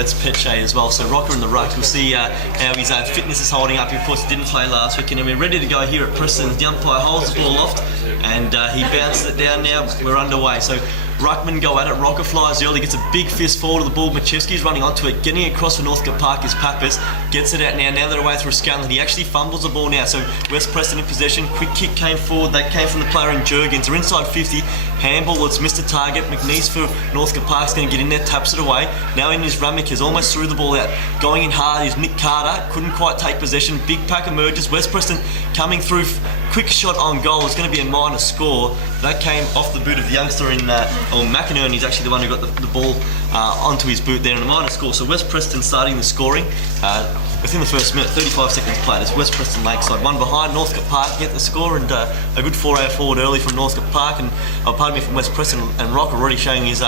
that's Peche as well. So Rocker in the ruck. We'll see how his fitness is holding up. Of course, he didn't play last week, and we're ready to go here at Preston. The umpire holds the ball aloft, and he bounces it down now. We're underway. So Ruckman go at it. Rocker flies early, gets a big fist forward to the ball. Machevsky's running onto it, getting it across for Northcote Park is Pappas. Gets it out now. Now they're away through Scanlon. He actually fumbles the ball now. So West Preston in possession. Quick kick came forward. That came from the player in Jurgens. They're inside 50. Handball. It's missed the target. McNeese for Northcote Park's going to get in there, taps it away. Now in his Ramik is almost threw the ball out. Going in hard is Nick Carter. Couldn't quite take possession. Big pack emerges. West Preston coming through. Quick shot on goal. It's going to be a minor score. That came off the boot of the youngster in, McInerney is actually the one who got the ball onto his boot there, and a minor score. So West Preston starting the scoring. Within the first minute, 35 seconds played. It's West Preston Lakeside. One behind, Northcote Park get the score, and a good 4-hour forward early from Northcote Park, and pardon me, from West Preston, and Rock already showing his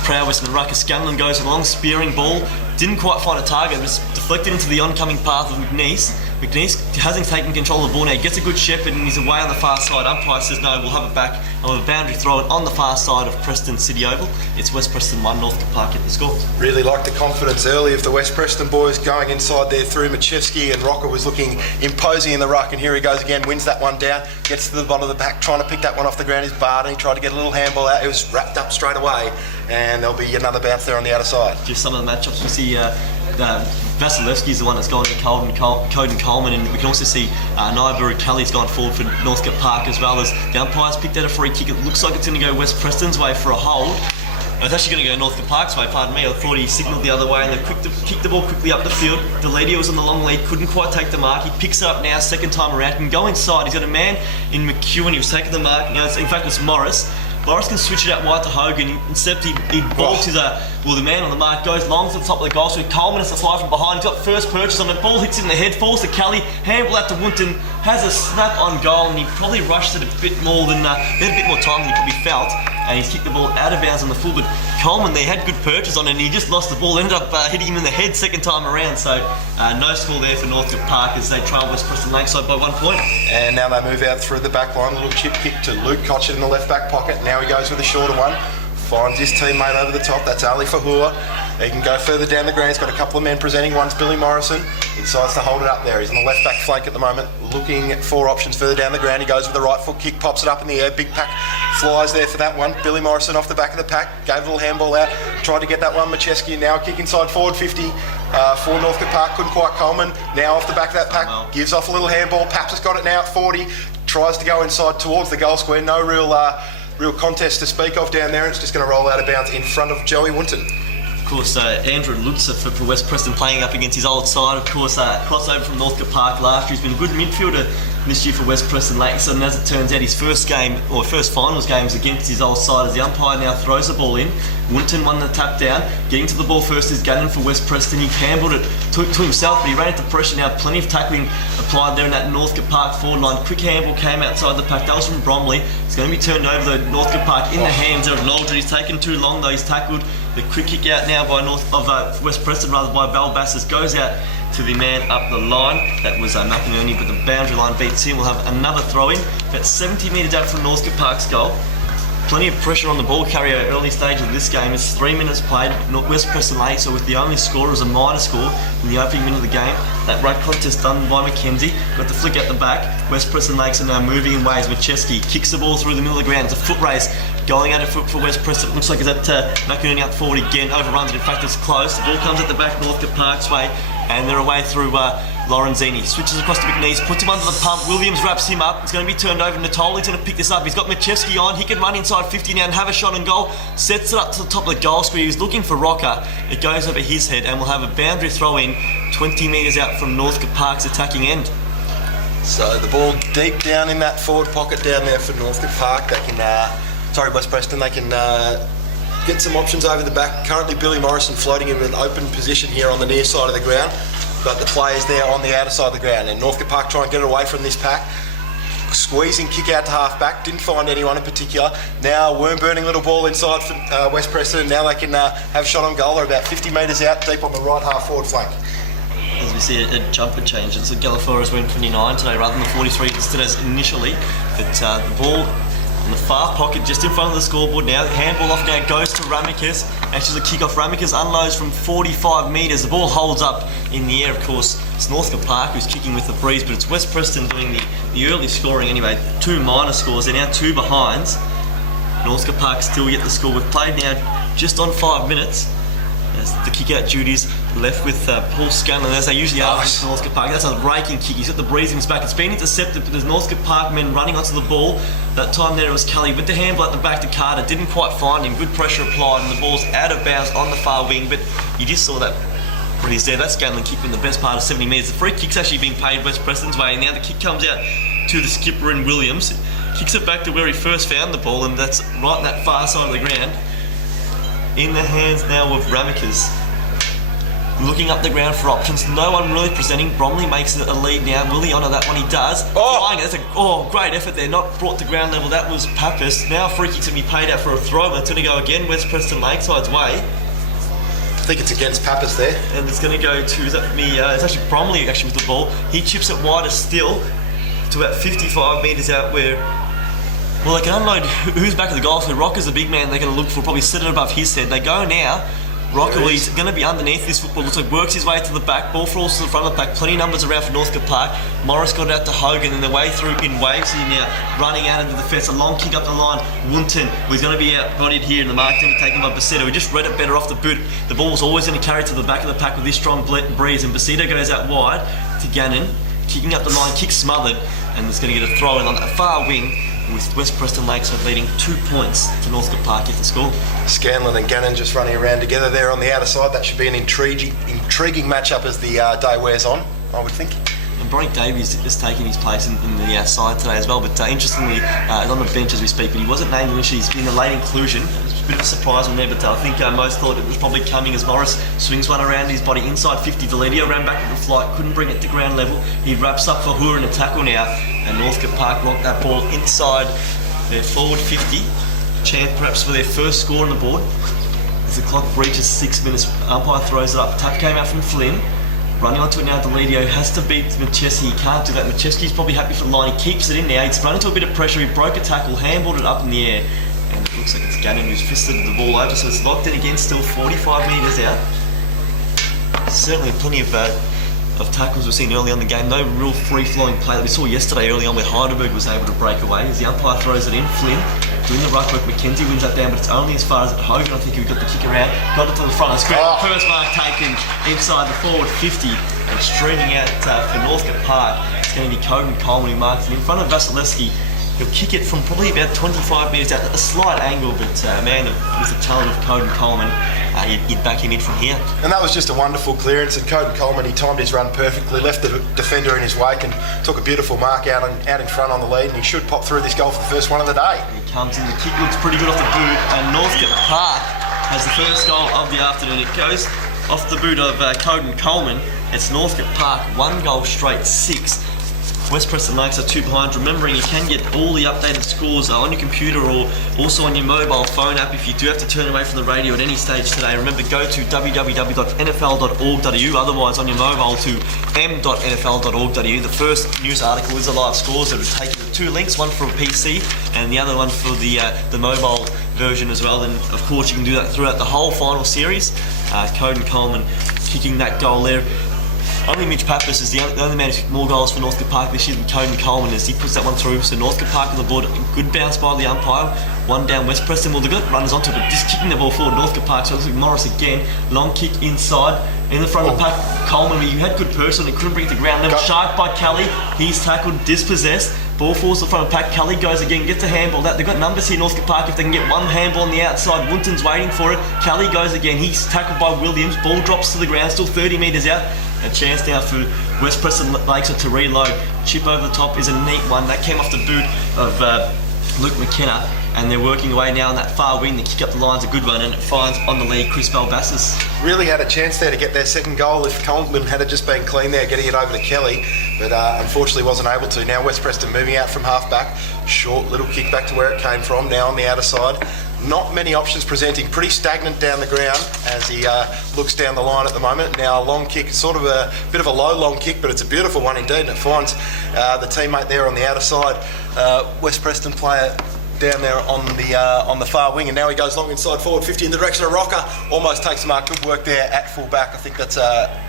prowess in the ruck. Scanlon goes along, spearing ball. Didn't quite find a target, but it's deflected into the oncoming path of McNeese. McNeese hasn't taken control of the ball now. He gets a good shepherd and he's away on the far side. Umpire says no, we'll have it back. I'll have a boundary throw it on the far side of Preston City Oval. It's West Preston 1, Northcote Park at the score. Really like the confidence early of the West Preston boys going inside there through Machevsky, and Rocker was looking imposing in the ruck, and here he goes again, wins that one down, gets to the bottom of the pack, trying to pick that one off the ground is Barton. He tried to get a little handball out, it was wrapped up straight away, and there'll be another bounce there on the outer side. Just some of the matchups we see. Vasilevsky's the one that's gone to Coden Coleman, and we can also see Naiburu Kelly's gone forward for Northcote Park as well. As the umpires picked out a free kick. It looks like it's going to go West Preston's way for a hold. It's actually going to go Northcote Park's way, pardon me. I thought he signalled the other way, and they kicked the ball quickly up the field. Deledio was on the long lead, couldn't quite take the mark. He picks it up now, second time around, can go inside. He's got a man in McEwen, he was taking the mark. Now, in fact, it's Morris. Morris can switch it out wide to Hogan. Instead, he balks his, the man on the mark goes long to the top of the goal. So Coleman has to fly from behind. He's got first purchase on the ball, hits it in the head, falls to Kelly. Handball out to Wunton, has a snap on goal, and he probably rushed it a bit more than, he had a bit more time than he probably felt. And he's kicked the ball out of bounds on the full. But Coleman, they had good purchase on it, and he just lost the ball. Ended up hitting him in the head second time around. So no score there for Northcote Park as they trail West Preston Lakeside by 1 point. And now they move out through the back line. A little chip kick to Luke Cotchet in the left back pocket. Now he goes with a shorter one. Finds his teammate over the top. That's Ali Fahua. He can go further down the ground. He's got a couple of men presenting. One's Billy Morrison. He decides to hold it up there. He's on the left back flank at the moment, looking for options further down the ground. He goes with the right foot kick, pops it up in the air. Big pack flies there for that one. Billy Morrison off the back of the pack, gave a little handball out, tried to get that one. Machevsky now a kick inside forward 50 for Northcote Park. Couldn't quite. Coleman now off the back of that pack, gives off a little handball. Paps has got it now at 40. Tries to go inside towards the goal square. No real contest to speak of down there. It's just going to roll out of bounds in front of Joey Wunton. Of course, Andrew Lutzer for West Preston playing up against his old side. Of course, crossover from Northcote Park last year. He's been a good midfielder this year for West Preston Lakeside, and as it turns out, his first finals game was against his old side as the umpire now throws the ball in. Wunton won the tap down. Getting to the ball first is Gannon for West Preston. He handled it to himself, but he ran into pressure now. Plenty of tackling applied there in that Northcote Park forward line. Quick handball came outside the pack. That was from Bromley. It's going to be turned over to Northcote Park in the hands of Loldred. He's taken too long though. He's tackled. The quick kick out now by West Preston, rather by Balbassis, goes out to the man up the line. That was McInerney, but the boundary line beats him. We'll have another throw in, about 70 metres out from Northcote Park's goal. Plenty of pressure on the ball carrier early stage of this game. It's 3 minutes played. West Preston late, so with the only score as a minor score in the opening minute of the game. That ruck contest done by McKenzie. Got the flick out the back. West Preston Lakes are now moving in ways. Machevsky kicks the ball through the middle of the ground. It's a foot race going at it for West Preston. It looks like it's at McInerney up forward again. Overruns it. In fact, it's close. The ball comes at the back, Northcote Park's way, and they're away through Lorenzini. Switches across to McNeese, puts him under the pump. Williams wraps him up. It's going to be turned over. Natoli's going to pick this up. He's got Machevsky on. He can run inside 50 now and have a shot on goal. Sets it up to the top of the goal square. He's looking for Rocker. It goes over his head, and we'll have a boundary throw in 20 metres out from Northcote Park's attacking end. So the ball deep down in that forward pocket down there for Northcote Park. They can, West Preston, they can get some options over the back. Currently Billy Morrison floating in an open position here on the near side of the ground. But the players there on the outer side of the ground, and Northcote Park try and get it away from this pack. Squeezing kick out to half back, didn't find anyone in particular. Now worm burning little ball inside for West Preston. Now they can have a shot on goal. They're about 50 metres out deep on the right half forward flank. As we see a jumper change, and so Galafora wearing 29 today rather than the 43 listed as initially. But the ball in the far pocket just in front of the scoreboard now. Handball off now, goes to Ramikis. and she's a kick off. Ramikers unloads from 45 metres. The ball holds up in the air, of course. It's Northcote Park who's kicking with the breeze, but it's West Preston doing the early scoring anyway. 2 minor scores, they're now 2 behinds. Northcote Park still get the score. We've played now just on 5 minutes. As the kick-out duties left with Paul Scanlon, as they usually are with Northcote Park. That's a raking kick. He's got the breeze in his back. It's been intercepted, but there's Northcote Park men running onto the ball. That time there it was Kelly with the handball at the back to Carter. Didn't quite find him. Good pressure applied, and the ball's out of bounds on the far wing. But you just saw that breeze there. That's Scanlon kicking the best part of 70 metres. The free kick's actually being paid West Preston's way, and now the kick comes out to the skipper in Williams. Kicks it back to where he first found the ball, and that's right on that far side of the ground. In the hands now of Ramikers. Looking up the ground for options. No one really presenting. Bromley makes it a lead now. Willie onto that one. He does. Flying it. That's a great effort there. Not brought to ground level. That was Pappas. Now free kick's going to be paid out for a throw. It's going to go again West Preston Lakeside's way. I think it's against Pappas there. And it's going to go to, is that me? It's actually Bromley actually with the ball. He chips it wider still to about 55 metres out where, well, they can unload who's back of the goal. So Rocker's the big man they're going to look for, probably sit it above his head. They go now. Rocker, he's going to be underneath this football. Looks like works his way to the back. Ball falls to the front of the pack. Plenty of numbers around for Northcote Park. Morris got it out to Hogan, and the way through in waves here now, running out into the fence. A long kick up the line. Wunton, who's going to be outbodied here in the mark, going to take him by Baceto. We just read it better off the boot. The ball was always going to carry to the back of the pack with this strong breeze, and Baceto goes out wide to Gannon, kicking up the line, kick smothered, and it's going to get a throw in on that far wing, with West Preston Lakeside leading 2 points to Northcote Park at the score. Scanlon and Gannon just running around together there on the outer side. That should be an intriguing matchup as the day wears on, I would think. And Bronnick Davies is taking his place in the outside today as well, but interestingly, he's on the bench as we speak, but he wasn't named initially. He's been a late inclusion. It was a bit of a surprise on there, but I think most thought it was probably coming as Morris swings one around his body inside 50. Deledio ran back with the flight, couldn't bring it to ground level. He wraps up for Hura in a tackle now, and Northcote Park locked that ball inside their forward 50. Chance perhaps for their first score on the board. As the clock breaches 6 minutes, umpire throws it up. Tap came out from Flynn. Running onto it now, Deledio has to beat Macheski. He can't do that. Macheski's probably happy for the line. He keeps it in now. He's run into a bit of pressure. He broke a tackle, handballed it up in the air. And it looks like it's Gannon who's fisted the ball over. So it's locked in again, still 45 metres out. Certainly plenty of tackles we've seen early on in the game. No real free-flowing play that we saw yesterday early on where Heidelberg was able to break away. As the umpire throws it in, Flynn doing the ruck work. McKenzie wins that down, but it's only as far as it. Hogan, I think, who got the kick around, got it to the front of the screen. First mark taken inside the forward 50 and streaming out for Northcote Park. It's going to be Cogan Coleman who marks it in front of Vasilevsky. He'll kick it from probably about 25 metres out, at a slight angle, but man, with the talent of Coden Coleman, you'd back him in from here. And that was just a wonderful clearance, and Coden Coleman, he timed his run perfectly, left the defender in his wake and took a beautiful mark out in front on the lead, and he should pop through this goal for the first one of the day. He comes in, the kick looks pretty good off the boot, and Northcote Park has the first goal of the afternoon. It goes off the boot of Coden Coleman. It's Northcote Park, 1 goal straight, 6. West Preston Lakes are 2 behind. Remembering you can get all the updated scores on your computer or also on your mobile phone app if you do have to turn away from the radio at any stage today. Remember, go to www.nfl.org.au, otherwise on your mobile to m.nfl.org.au. The first news article is the live scores. It will take you to 2 links, one for a PC and the other one for the mobile version as well. And of course you can do that throughout the whole final series. Coden Coleman kicking that goal there. Only Mitch Pappas is the only man who's more goals for Northcote Park this year than Coden Coleman as he puts that one through. So Northcote Park on the board, good bounce by the umpire. 1 down West Preston. Well, they've got runners onto it, but just kicking the ball forward. Northcote Park, so it looks like Morris again. Long kick inside. In the front of the pack, Coleman, you had good person, he couldn't bring it to ground level. Shark by Kelly, he's tackled, dispossessed. Ball falls to the front of the pack, Kelly goes again, gets a handball. They've got numbers here, Northcote Park, if they can get one handball on the outside. Wunton's waiting for it. Kelly goes again, he's tackled by Williams. Ball drops to the ground, still 30 metres out. A chance now for West Preston Lakeside to reload. Chip over the top is a neat one. That came off the boot of Luke McKenna, and they're working away now on that far wing. The kick up the line's a good one, and it finds on the lead Chris Balbassis. Really had a chance there to get their second goal if Coleman had just been clean there, getting it over to Kelly, but unfortunately wasn't able to. Now West Preston moving out from half back. Short little kick back to where it came from, now on the outer side. Not many options presenting, pretty stagnant down the ground as he looks down the line at the moment. Now a long kick, sort of a bit of a low long kick, but it's a beautiful one indeed, and it finds the teammate there on the outer side. West Preston player down there on the far wing, and now he goes long inside forward 50 in the direction of Rocker. Almost takes the mark. Good work there at full back. I think that's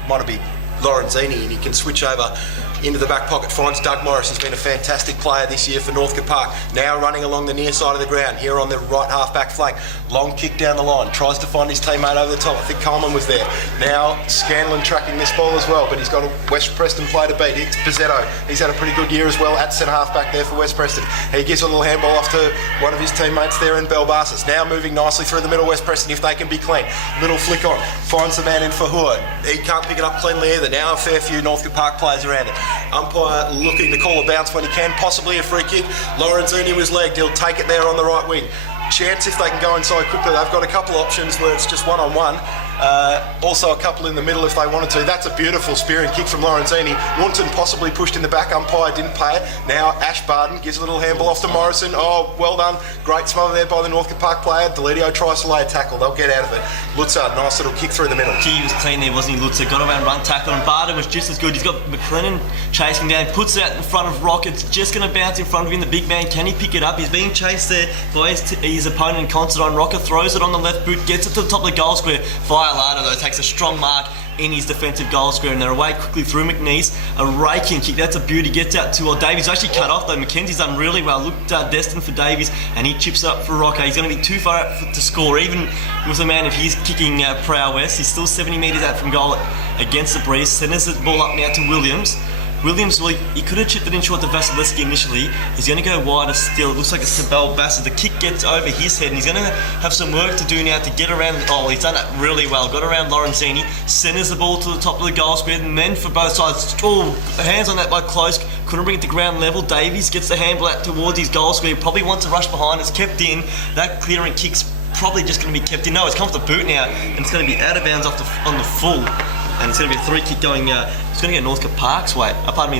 might be Lorenzini, and he can switch over into the back pocket. Finds Doug Morris, has been a fantastic player this year for Northcote Park. Now running along the near side of the ground here on the right half back flank. Long kick down the line, tries to find his teammate over the top. I think Coleman was there. Now Scanlon tracking this ball as well, but he's got a West Preston player to beat. It's Pizzetto. He's had a pretty good year as well at centre half back there for West Preston. He gives a little handball off to one of his teammates there in Belbasas. Now moving nicely through the middle, West Preston, if they can be clean. Little flick on, finds the man in for Hua. He can't pick it up cleanly either. Now a fair few Northcote Park players around it. Umpire looking to call a bounce when he can, possibly a free kick. Lorenzini was legged, he'll take it there on the right wing. Chance if they can go inside quickly. They've got a couple of options where it's just one-on-one. Also a couple in the middle if they wanted to. That's a beautiful spearing kick from Lorenzini. Wunton possibly pushed in the back, umpire didn't pay it. Now Ash Barden gives a little handball off to Morrison. Oh, well done. Great smother there by the Northcote Park player. Delidio tries to lay a tackle. They'll get out of it. Lutzer, nice little kick through the middle. He was clean there, wasn't he, Lutzer? Got around, run tackle, and Barden was just as good. He's got McLennan chasing down, puts it out in front of Rockets, just going to bounce in front of him. The big man, can he pick it up? He's being chased there by his opponent in concert on Rocker, throws it on the left boot, gets it to the top of the goal square. Violata, though, takes a strong mark in his defensive goal square, and they're away quickly through McNeese. A raking kick, that's a beauty, gets out to Davies. Actually cut off though. Mackenzie's done really well, looked destined for Davies, and he chips up for Rocker. He's going to be too far out to score, even with a man if he's kicking prowess. He's still 70 metres out from goal against the breeze. Centres the ball up now to Williams. Williams, well, he could have chipped it in short to Vasilevsky initially. He's going to go wider still. It looks like it's to Belbasas. The kick gets over his head, and he's going to have some work to do now to get around. Oh, he's done that really well. Got around Lorenzini, centres the ball to the top of the goal square. Men for both sides. Oh, hands on that by close. Couldn't bring it to ground level. Davies gets the handball out towards his goal square. Probably wants to rush behind. It's kept in. That clearing kick's probably just going to be kept in. No, it's come off the boot now, and it's going to be out of bounds on the full. And it's going to be a free kick going, it's going to get Northcote Park's way,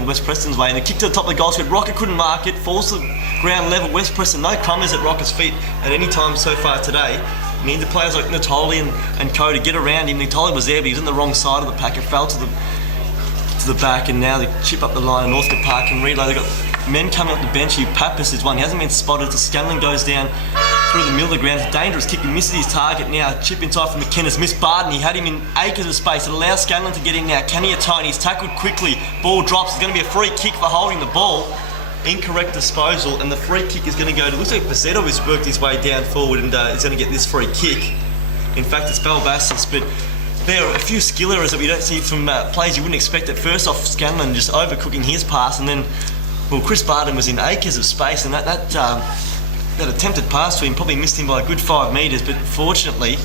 West Preston's way, and the kick to the top of the goal square. Rocker couldn't mark it, falls to the ground level. West Preston, no crumbers at Rocker's feet at any time so far today. I mean, the players like Natoli and Co to get around him. Natoli was there, but he was on the wrong side of the pack. It fell to the back, and now they chip up the line. Northcote Park can reload. They've got men coming up the bench here. Pappas is one. He hasn't been spotted. Scanlon goes down through the middle of the ground. It's a dangerous kick. He misses his target now. Chip inside from McKenna's. Missed Barden. He had him in acres of space. It allows Scanlon to get in now. Can he atone? He's tackled quickly. Ball drops. It's going to be a free kick for holding the ball. Incorrect disposal, and the free kick is going to go to. Looks like Pizzetto has worked his way down forward and is going to get this free kick. In fact, it's Belbasas, but there are a few skill errors that we don't see from players you wouldn't expect at first off. Scanlon just overcooking his pass, and then, well, Chris Barden was in acres of space, and that attempted pass to him probably missed him by a good 5 metres, but fortunately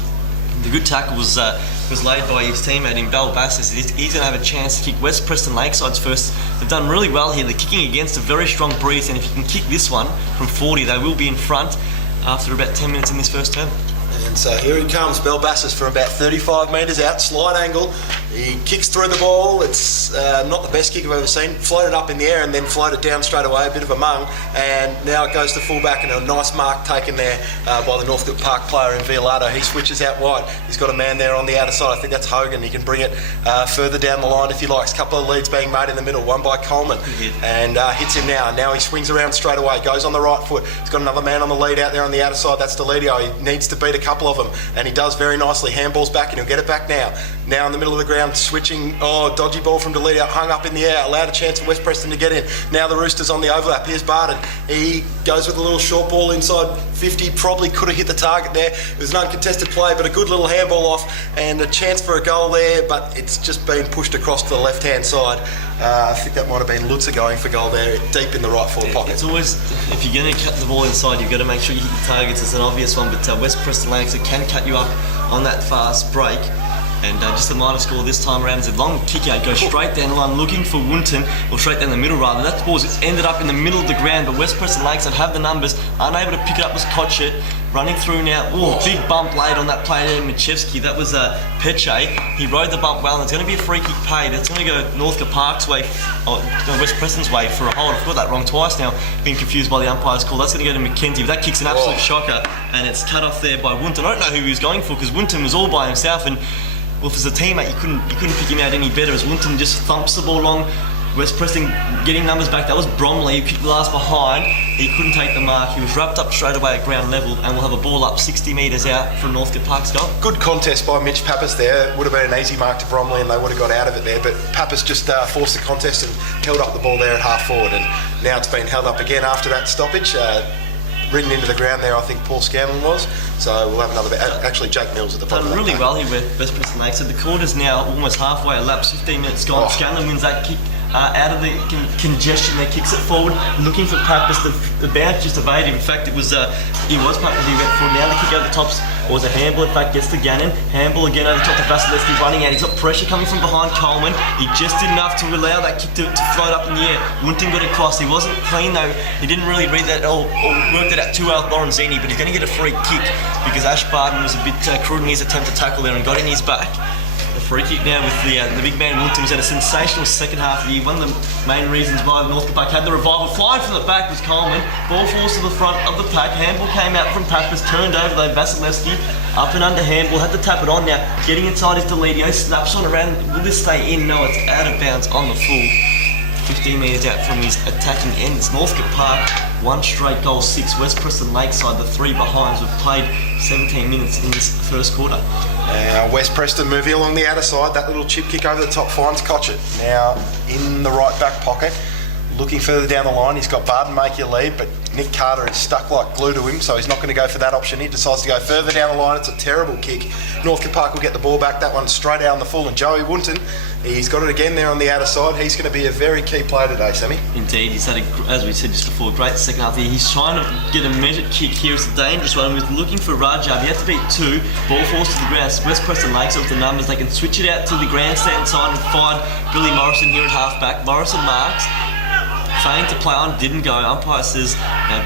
the good tackle was laid by his teammate in Belbasas. He's going to have a chance to kick West Preston Lakeside's first. They've done really well here. They're kicking against a very strong breeze, and if you can kick this one from 40, they will be in front after about 10 minutes in this first term. And so here he comes, Belbasas from about 35 metres out, slide angle. He kicks through the ball. It's not the best kick I've ever seen. Floated up in the air and then floated down straight away, a bit of a mung. And now it goes to fullback, and a nice mark taken there by the Northcote Park player in Violato. He switches out wide. He's got a man there on the outer side. I think that's Hogan. He can bring it further down the line if he likes. A couple of leads being made in the middle, one by Coleman. And hits him now. Now he swings around straight away, goes on the right foot. He's got another man on the lead out there on the outer side. That's Delidio. He needs to beat a couple of them, and he does very nicely. Handballs back, and he'll get it back now. Now in the middle of the ground, switching. Oh, dodgy ball from Delidio, hung up in the air, allowed a chance for West Preston to get in. Now the Roosters on the overlap. Here's Barden. He goes with a little short ball inside 50. Probably could have hit the target there. It was an uncontested play, but a good little handball off, and a chance for a goal there, but it's just been pushed across to the left-hand side. I think that might have been Lutzer going for goal there, deep in the right forward pocket. It's always, if you're going to cut the ball inside, you've got to make sure you hit the targets. It's an obvious one, but West Preston Lancaster can cut you up on that fast break. And just a minor score this time around is a long kick out, goes straight down the line looking for Wunton, or straight down the middle rather. That ball's ended up in the middle of the ground, but West Preston Lakes that have the numbers, unable to pick it up was Kotchett. Running through now, oh, big bump laid on that player there, Machevsky. That was Peche. He rode the bump well, and it's going to be a free kick paid. It's going to go Northcote Park's way, or West Preston's way for a hold. I've got that wrong twice now, being confused by the umpire's call. That's going to go to Mackenzie. That kick's an absolute shocker, and it's cut off there by Wunton. I don't know who he was going for, because Wunton was all by himself, and well, if as a teammate, you couldn't pick him out any better, as Wunton just thumps the ball along West Preston getting numbers back. That was Bromley who kicked the last behind. He couldn't take the mark. He was wrapped up straight away at ground level, and we'll have a ball up 60 metres out from Northcote Park's goal. Good contest by Mitch Pappas there. It would have been an easy mark to Bromley and they would have got out of it there, but Pappas just forced the contest and held up the ball there at half forward, and now it's been held up again after that stoppage. Ridden into the ground there, I think Paul Scanlon was. So we'll have another bit. Actually, Jake Mills at the bottom. Done really well here with West Preston Lake. So the quarter's now almost halfway elapsed, 15 minutes gone. Scanlon wins that kick out of the congestion there, kicks it forward, looking for Pappas. The bounce just evaded. In fact, it was Pappas who went forward. Now the kick over the tops was a handball. In fact, gets to Gannon. Handball again over the top to Vasilevsky running out. He's got pressure coming from behind Coleman. He just did enough to allow that kick to float up in the air. Wunton got across. He wasn't clean though. He didn't really read that or worked it out too well, Lorenzini, but he's going to get a free kick because Ash Barton was a bit crude in his attempt to tackle there and got in his back. A free kick now with the big man Wunton, who's had a sensational second half of the year. One of the main reasons why the Northcote Park had the revival. Flying from the back was Coleman. Ball forced to the front of the pack. Handball came out from Pappas, turned over though. Vasilevsky up and under handball, had to tap it on now. Getting inside his Deledio, snaps on around. Will this stay in? No, it's out of bounds on the full. 15 metres out from his attacking end. It's Northcote Park, one straight goal, 6. West Preston Lakeside, the 3 behinds. We've played 17 minutes in this first quarter. West Preston moving along the outer side. That little chip kick over the top finds Cotchett. Now in the right back pocket. Looking further down the line, he's got Barden make your lead, but Nick Carter is stuck like glue to him, so he's not going to go for that option. He decides to go further down the line. It's a terrible kick. Northcote Park will get the ball back. That one straight out on the full, and Joey Wunton, he's got it again there on the outer side. He's going to be a very key player today, Sammy. Indeed, he's had, as we said just before, a great second half there. He's trying to get a measured kick here. It's a dangerous one. He was looking for Rajab. He had to beat 2. Ball forced to the ground. West Preston Lakes with the numbers. They can switch it out to the grandstand side and find Billy Morrison here at half-back. Morrison marks. Failing to play on, didn't go. Umpire says,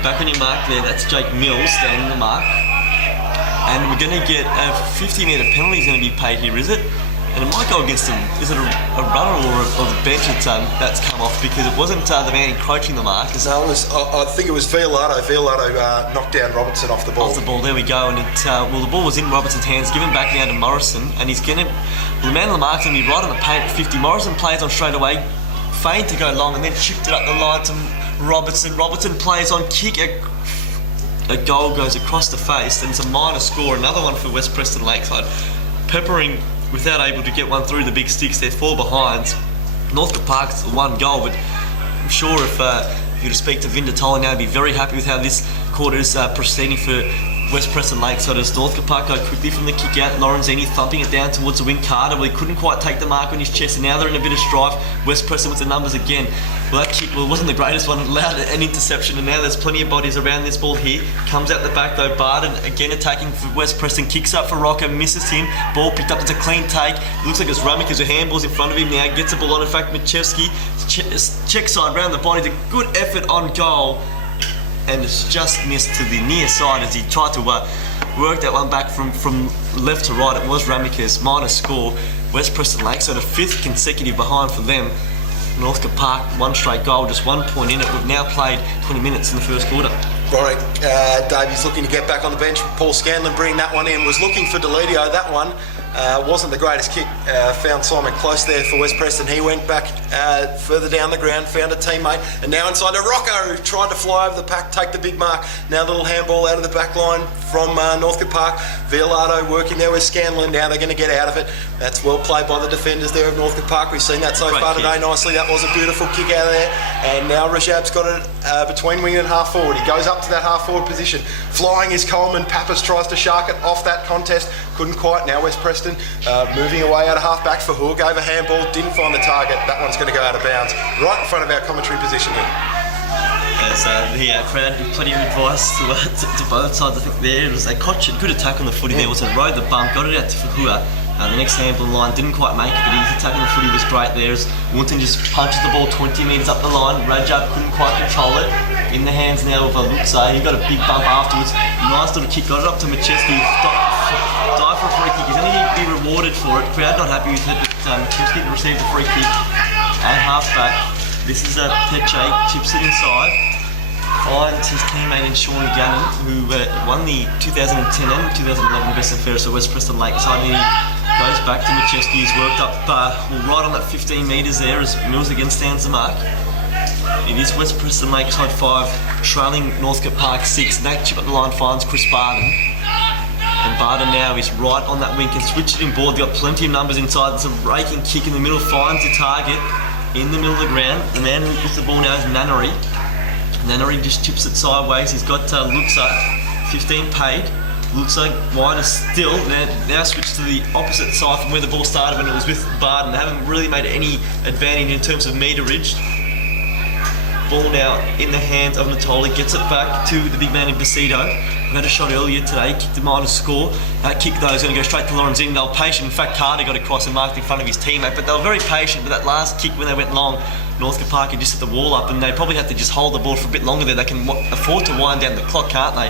back on your mark there, that's Jake Mills standing the mark. And we're going to get a 50-metre penalty is going to be paid here, is it? And it might go against him. Is it a runner or the bench that's come off? Because it wasn't the man encroaching the mark. No, it was, I think it was Violato. Violato knocked down Robertson off the ball. Off the ball, there we go. And the ball was in Robertson's hands, given back now to Morrison. And he's going to, the man on the mark's going to be right on the paint at 50. Morrison plays on straight away. Feigned to go long and then chipped it up the line to Robertson. Robertson plays on kick. A goal goes across the face, and it's a minor score. Another one for West Preston Lakeside. Peppering without able to get one through the big sticks. They're 4 behinds. Northcote Park's 1 goal, but I'm sure if you were to speak to Vinda Toller now, he'd be very happy with how this quarter is proceeding for West Preston Lakeside. As Northcote Park go quickly from the kick out, Lorenzini thumping it down towards the wing. Carter, well, he couldn't quite take the mark on his chest, and now they're in a bit of strife. West Preston with the numbers again. Well, that kick, it wasn't the greatest one. It allowed an interception, and now there's plenty of bodies around this ball here. Comes out the back though. Barden again attacking for West Preston. Kicks up for Rocco, misses him. Ball picked up. It's a clean take. Looks like it's Rummy because the handball's in front of him now. Gets the ball on. In fact, Machevsky check side round the body. It's a good effort on goal, and it's just missed to the near side as he tried to work that one back from left to right. It was Ramika's minor score. West Preston Lakeside, a 5th consecutive behind for them. Northcote Park, 1 straight goal, just 1 point in it. We've now played 20 minutes in the first quarter. Right, Davey's looking to get back on the bench. Paul Scanlon bringing that one in. Was looking for Deledio. That one wasn't the greatest kick. Found Simon close there for West Preston. He went back further down the ground, found a teammate, and now inside to Rocco, who tried to fly over the pack, take the big mark. Now the little handball out of the back line from Northcote Park. Violato working there with Scanlon. Now they're going to get out of it. That's well played by the defenders there of Northcote Park. We've seen that so far today nicely. That was a beautiful kick out of there. And now Rajab's got it between wing and half forward. He goes up to that half forward position. Flying is Coleman. Pappas tries to shark it off that contest. Couldn't quite. Now West Preston moving away out of half back for Hook. Gave a handball. Didn't find the target. That one's going to go out of bounds. Right in front of our commentary position here. As the crowd gave plenty of advice to both sides. I think there it was a Cotchett, good attack on the footy there. Was a rode the bump, got it out to Fahua. The next handball line didn't quite make it, but his attack on the footy was great there. As Wunton just punches the ball 20 metres up the line. Rajab couldn't quite control it. In the hands now of Lutza. He got a big bump afterwards. Nice little kick, got it up to Machevsky. Dive for a free kick. He's only going to be rewarded for it. Crowd not happy with it, but Machevsky received the free kick at half back. This is Peche, chips it inside. Finds his teammate in Sean Gannon, who won the 2010 and 2011 Best and Fairest of West Preston Lakeside. He Goes back to Macheski. He's worked up right on that 15 metres there as Mills again stands the mark. It is West Preston Lakeside 5, trailing Northcote Park 6. That chip up the line finds Chris Barden. And Barden now is right on that wing, can switch it in board. They've got plenty of numbers inside. There's a raking kick in the middle, finds the target in the middle of the ground. The man who gets the ball now is Nannery. Nannery just chips it sideways. He's got Luxa, 15 paid. Luxa wider still. Now switched to the opposite side from where the ball started when it was with Barden. They haven't really made any advantage in terms of meterage. Ball now in the hands of Natoli, gets it back to the big man in Bacido. We had a shot earlier today, kicked the minus score. That kick though is going to go straight to Lorenzini. They were patient. In fact, Carter got across and marked in front of his teammate, but they were very patient. But that last kick when they went long, Northcote Park had just hit the wall up, and they probably have to just hold the ball for a bit longer there. They can afford to wind down the clock, can't they?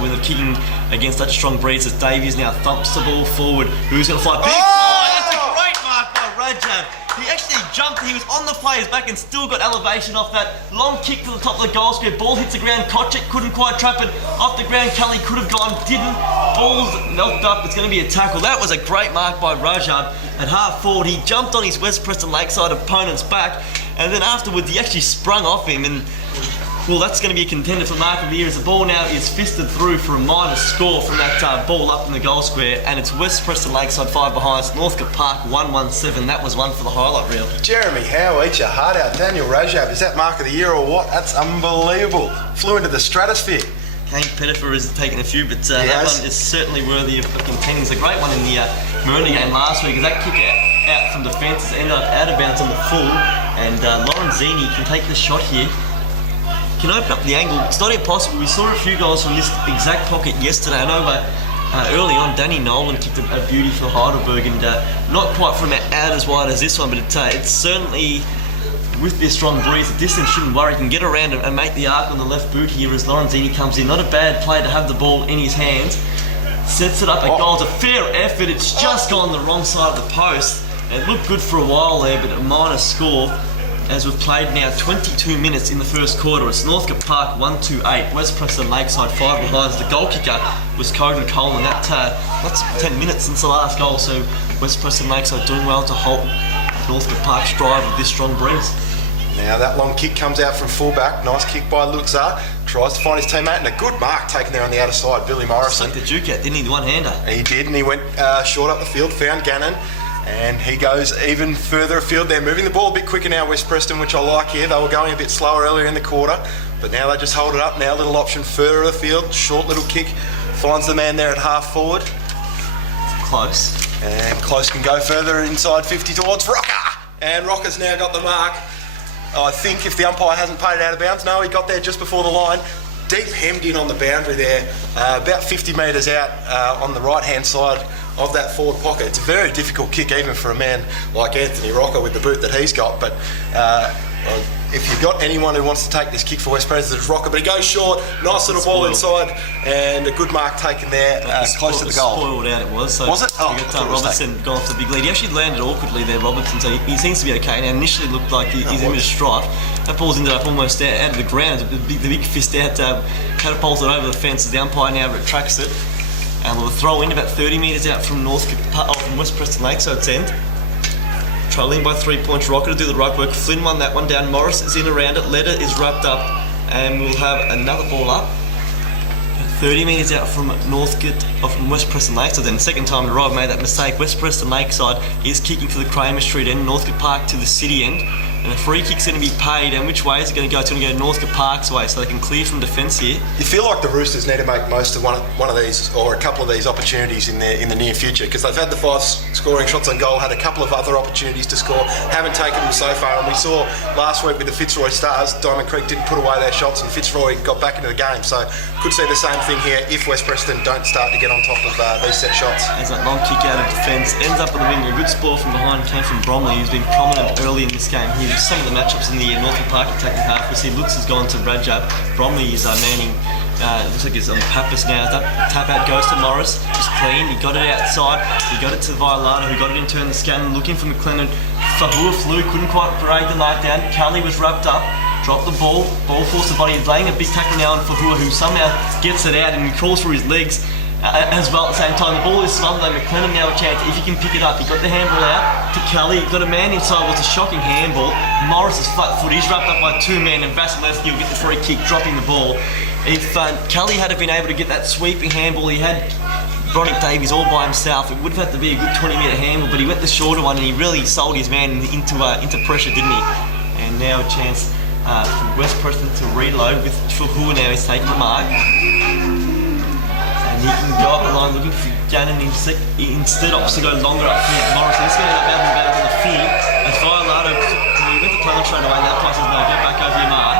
When they're kicking against such a strong breeze as Davies now thumps the ball forward. Who's going to fly? Big fly! That's a great mark by Rajab. He actually jumped, he was on the player's back and still got elevation off that long kick to the top of the goal square. Ball hits the ground, Kotchik couldn't quite trap it off the ground. Kelly could have gone, didn't. Ball's knocked up, it's going to be a tackle. That was a great mark by Rajab at half forward. He jumped on his West Preston Lakeside opponent's back, and then afterwards he actually sprung off him, and well, that's going to be a contender for mark of the year as the ball now is fisted through for a minus score from that ball up in the goal square, and it's West Preston Lakeside 5 behind, Northcote Park 117. That was one for the highlight reel. Jeremy Howe, eat your heart out. Daniel Rajab, is that mark of the year or what? That's unbelievable. Flew into the stratosphere. Kane Pettifer has taken a few, but that one is certainly worthy of contending. It's a great one in the Maroondah game last week, as that kick out from defence has ended up out of bounds on the full, and Lorenzini can take the shot here. Can open up the angle. It's not impossible. We saw a few goals from this exact pocket yesterday. I know early on Danny Nolan kicked a beauty for Heidelberg, and not quite from out as wide as this one, but it's certainly, with this strong breeze, the distance shouldn't worry. He can get around and make the arc on the left boot here as Lorenzini comes in. Not a bad play to have the ball in his hands. Sets it up at goal. It's a fair effort. It's just gone the wrong side of the post. It looked good for a while there, but a minor score. As we've played now 22 minutes in the first quarter. It's Northcote Park 1-2-8, West Preston Lakeside 5 behind. The goal kicker was Coden Coleman. That's 10 minutes since the last goal, so West Preston Lakeside doing well to halt Northcote Park's drive with this strong breeze. Now that long kick comes out from fullback. Nice kick by Luxa. Tries to find his teammate, and a good mark taken there on the outer side, Billy Morrison. Took the juke out, didn't he? The one-hander. He did, and he went short up the field, found Gannon. And he goes even further afield. They're moving the ball a bit quicker now, West Preston, which I like here. They were going a bit slower earlier in the quarter, but now they just hold it up. Now a little option further afield. Short little kick. Finds the man there at half forward. Close. And Close can go further inside 50 towards Rocker. And Rocker's now got the mark. I think if the umpire hasn't paid it out of bounds, no, he got there just before the line. Deep hemmed in on the boundary there, about 50 metres out on the right-hand side of that forward pocket. It's a very difficult kick even for a man like Anthony Rocker with the boot that he's got, but if you've got anyone who wants to take this kick for West Preston, it's Rocker, but he goes short, nice little ball inside, and a good mark taken there, close to the goal. Spoiled out it was. So was it? Oh, we got Robertson gone off the big lead. He actually landed awkwardly there, Robertson, so he seems to be okay now. Initially looked like he's in a strife. That ball's ended up almost out of the ground. The big fist out catapulted over the fence as the umpire now retracts it. And we'll throw in about 30 metres out from from West Preston Lakeside's end. Trailing by 3 points. Rocker to do the right work. Flynn won that one down. Morris is in around it. Leder is wrapped up. And we'll have another ball up. 30 metres out from Northcote, from West Preston Lakeside. Then second time in a row I've made that mistake. West Preston Lakeside is kicking for the Kramer Street end. Northcote Park to the city end. And a free kick's going to be paid, and which way is it going to go? It's going to go Northcote Park's way, so they can clear from defence here. You feel like the Roosters need to make most of one of these, or a couple of these opportunities in the near future, because they've had the 5 scoring shots on goal, had a couple of other opportunities to score, haven't taken them so far. And we saw last week with the Fitzroy Stars, Diamond Creek didn't put away their shots, and Fitzroy got back into the game. So could see the same thing here if West Preston don't start to get on top of these set shots. As that long kick out of defence ends up on the wing. A good spoil from behind came from Bromley, who's been prominent early in this game. Here's some of the matchups in the Northcote Park attacking half. We see Lutz has gone to Rajab. Bromley is manning. Looks like he's on Pappas now. That tap out goes to Morris. Just clean. He got it outside. He got it to Violata, who got it in turn the scan. Looking for McLennan. Fahua flew. Couldn't quite break the night down. Kelly was wrapped up. Dropped the ball. Ball forced the body. He's laying a big tackle now on Fahua, who somehow gets it out and he crawls through his legs. as well at the same time. The ball is swung though. McLennan now a chance. If he can pick it up, he got the handball out to Kelly. Got a man inside. Was a shocking handball. Morris is flat foot. He's wrapped up by two men, and Vasilevsky will get the free kick, dropping the ball. If Kelly had been able to get that sweeping handball, he had Bronick Davies all by himself. It would have had to be a good 20-metre handball, but he went the shorter one and he really sold his man into pressure, didn't he? And now a chance for West Preston to reload with Fahua now. He's taking the mark. And he can go up the line looking for Gannon instead opts to go longer up from Morrison. He's going to end up having better than the field. As Violato, he went to play straight away, that place is no, get back over your mark.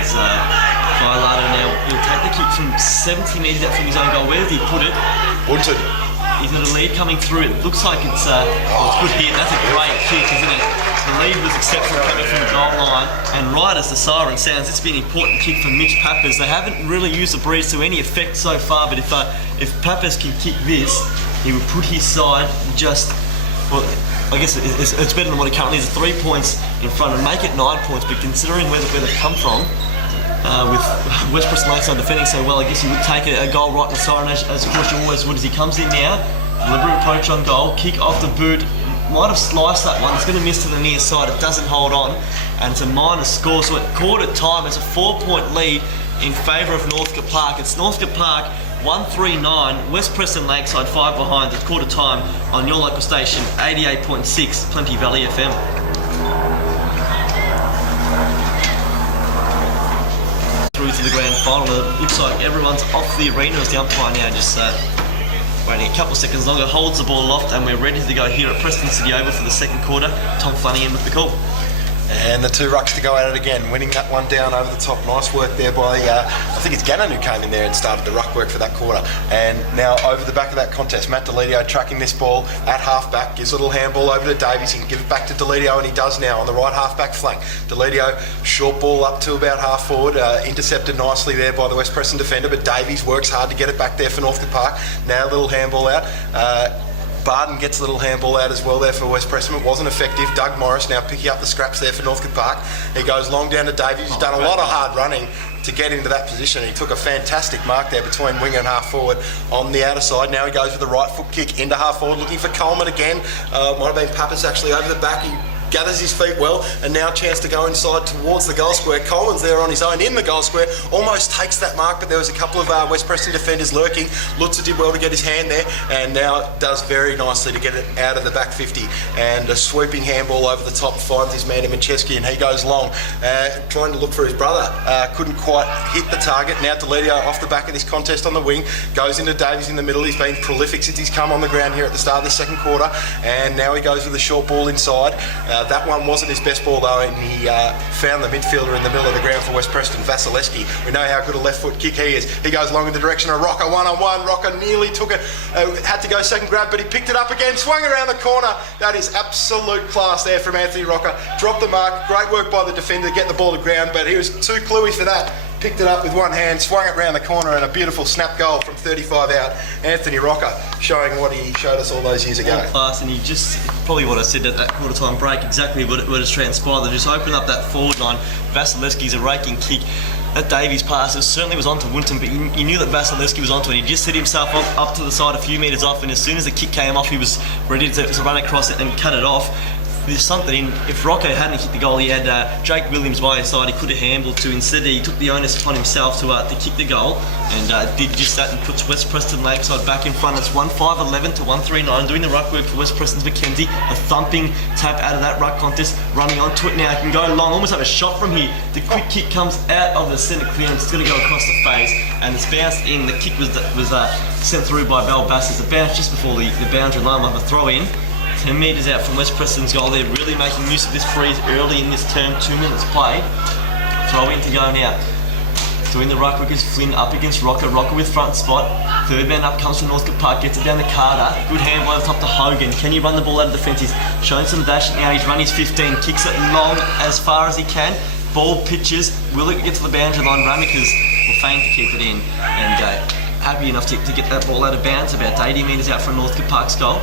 As Violato now, he'll take the kick from 70 metres out from his own goal. Where did he put it? Woodford. He's got a lead coming through. It looks like it's a good hit. That's a great kick, isn't it? The lead was exceptional coming from the goal line, and right as the siren sounds, it's been an important kick for Mitch Pappas. They haven't really used the breeze to any effect so far, but if Pappas can kick this, he will put his side just, well, I guess it's better than what it currently is. 3 points in front and make it 9 points, but considering where they've come from, with West Preston Lakeside defending so well, I guess he would take a goal right in the siren, as of course you always would. As he comes in now, deliberate approach on goal, kick off the boot. Might have sliced that one. It's going to miss to the near side. It doesn't hold on, and it's a minor score. So at quarter time, it's a 4-point lead in favour of Northcote Park. It's Northcote Park 139, West Preston Lakeside 5 behind at quarter time on your local station 88.6 Plenty Valley FM. Through to the grand final. It looks like everyone's off the arena as the umpire now just waiting a couple of seconds longer, holds the ball aloft, and we're ready to go here at Preston City Oval for the second quarter. Tom Flanagan with the call. And the two rucks to go at it again, winning that one down over the top. Nice work there by, I think it's Gannon who came in there and started the ruck work for that quarter. And now over the back of that contest, Matt Delidio tracking this ball at half-back, gives a little handball over to Davies. He can give it back to Delidio, and he does now on the right half-back flank. Delidio, short ball up to about half-forward, intercepted nicely there by the West Preston defender, but Davies works hard to get it back there for Northcote Park. Now a little handball out. Barton gets a little handball out as well there for West Preston. It wasn't effective. Doug Morris now picking up the scraps there for Northcote Park. He goes long down to Davies. He's done a lot of hard running to get into that position. He took a fantastic mark there between winger and half forward on the outer side. Now he goes with the right foot kick into half forward, looking for Coleman again. Might have been Pappas actually over the back. He gathers his feet well, and now a chance to go inside towards the goal square. Coleman's there on his own in the goal square, almost takes that mark, but there was a couple of West Preston defenders lurking. Lutzer did well to get his hand there, and now does very nicely to get it out of the back 50, and a swooping handball over the top finds his man in Mincheski, and he goes long, trying to look for his brother. Couldn't quite hit the target. Now Delidio off the back of this contest on the wing, goes into Davies in the middle. He's been prolific since he's come on the ground here at the start of the second quarter, and now he goes with a short ball inside. That one wasn't his best ball though, and he found the midfielder in the middle of the ground for West Preston, Vasilevsky. We know how good a left foot kick he is. He goes long in the direction of Rocker, one-on-one. Rocker nearly took it, had to go second grab, but he picked it up again, swung around the corner. That is absolute class there from Anthony Rocker. Dropped the mark, great work by the defender to get the ball to ground, but he was too cluey for that. Picked it up with one hand, swung it round the corner, and a beautiful snap goal from 35 out. Anthony Rocker showing what he showed us all those years ago. Class, and he just, probably what I said at that quarter time break, exactly what has transpired. They just opened up that forward line. Vasilevsky's a raking kick. That Davies pass, it certainly was onto Winton, but you knew that Vasilevsky was onto it. He just set himself up to the side a few metres off, and as soon as the kick came off, he was ready to run across it and cut it off. There's something in, if Rocco hadn't hit the goal, he had Jake Williams by his side. He could have handled to. Instead, he took the onus upon himself to kick the goal, and did just that and puts West Preston Lakeside back in front. It's 1-5-11 to 1-3-9, doing the ruck work for West Preston's Mackenzie. A thumping tap out of that ruck contest, running onto it now. He can go long, almost have a shot from here. The quick kick comes out of the centre clearance. It's going to go across the face, and it's bounced in. The kick was sent through by Bell Bassett. It's a bounce just before the boundary line. We'll have a throw in. 10 metres out from West Preston's goal. They're really making use of this freeze early in this term. 2 minutes played. Throw in to go now. Doing the ruck work is Flynn up against Rocker. Rocker with front spot. Third man up comes from Northcote Park. Gets it down to Carter. Good handball over top to Hogan. Can he run the ball out of the fence? He's showing some dash now. He's run his 15. Kicks it long as far as he can. Ball pitches. Will it get to the boundary line? Ramikers will feign to keep it in. And happy enough to get that ball out of bounds. About 80 metres out from Northcote Park's goal.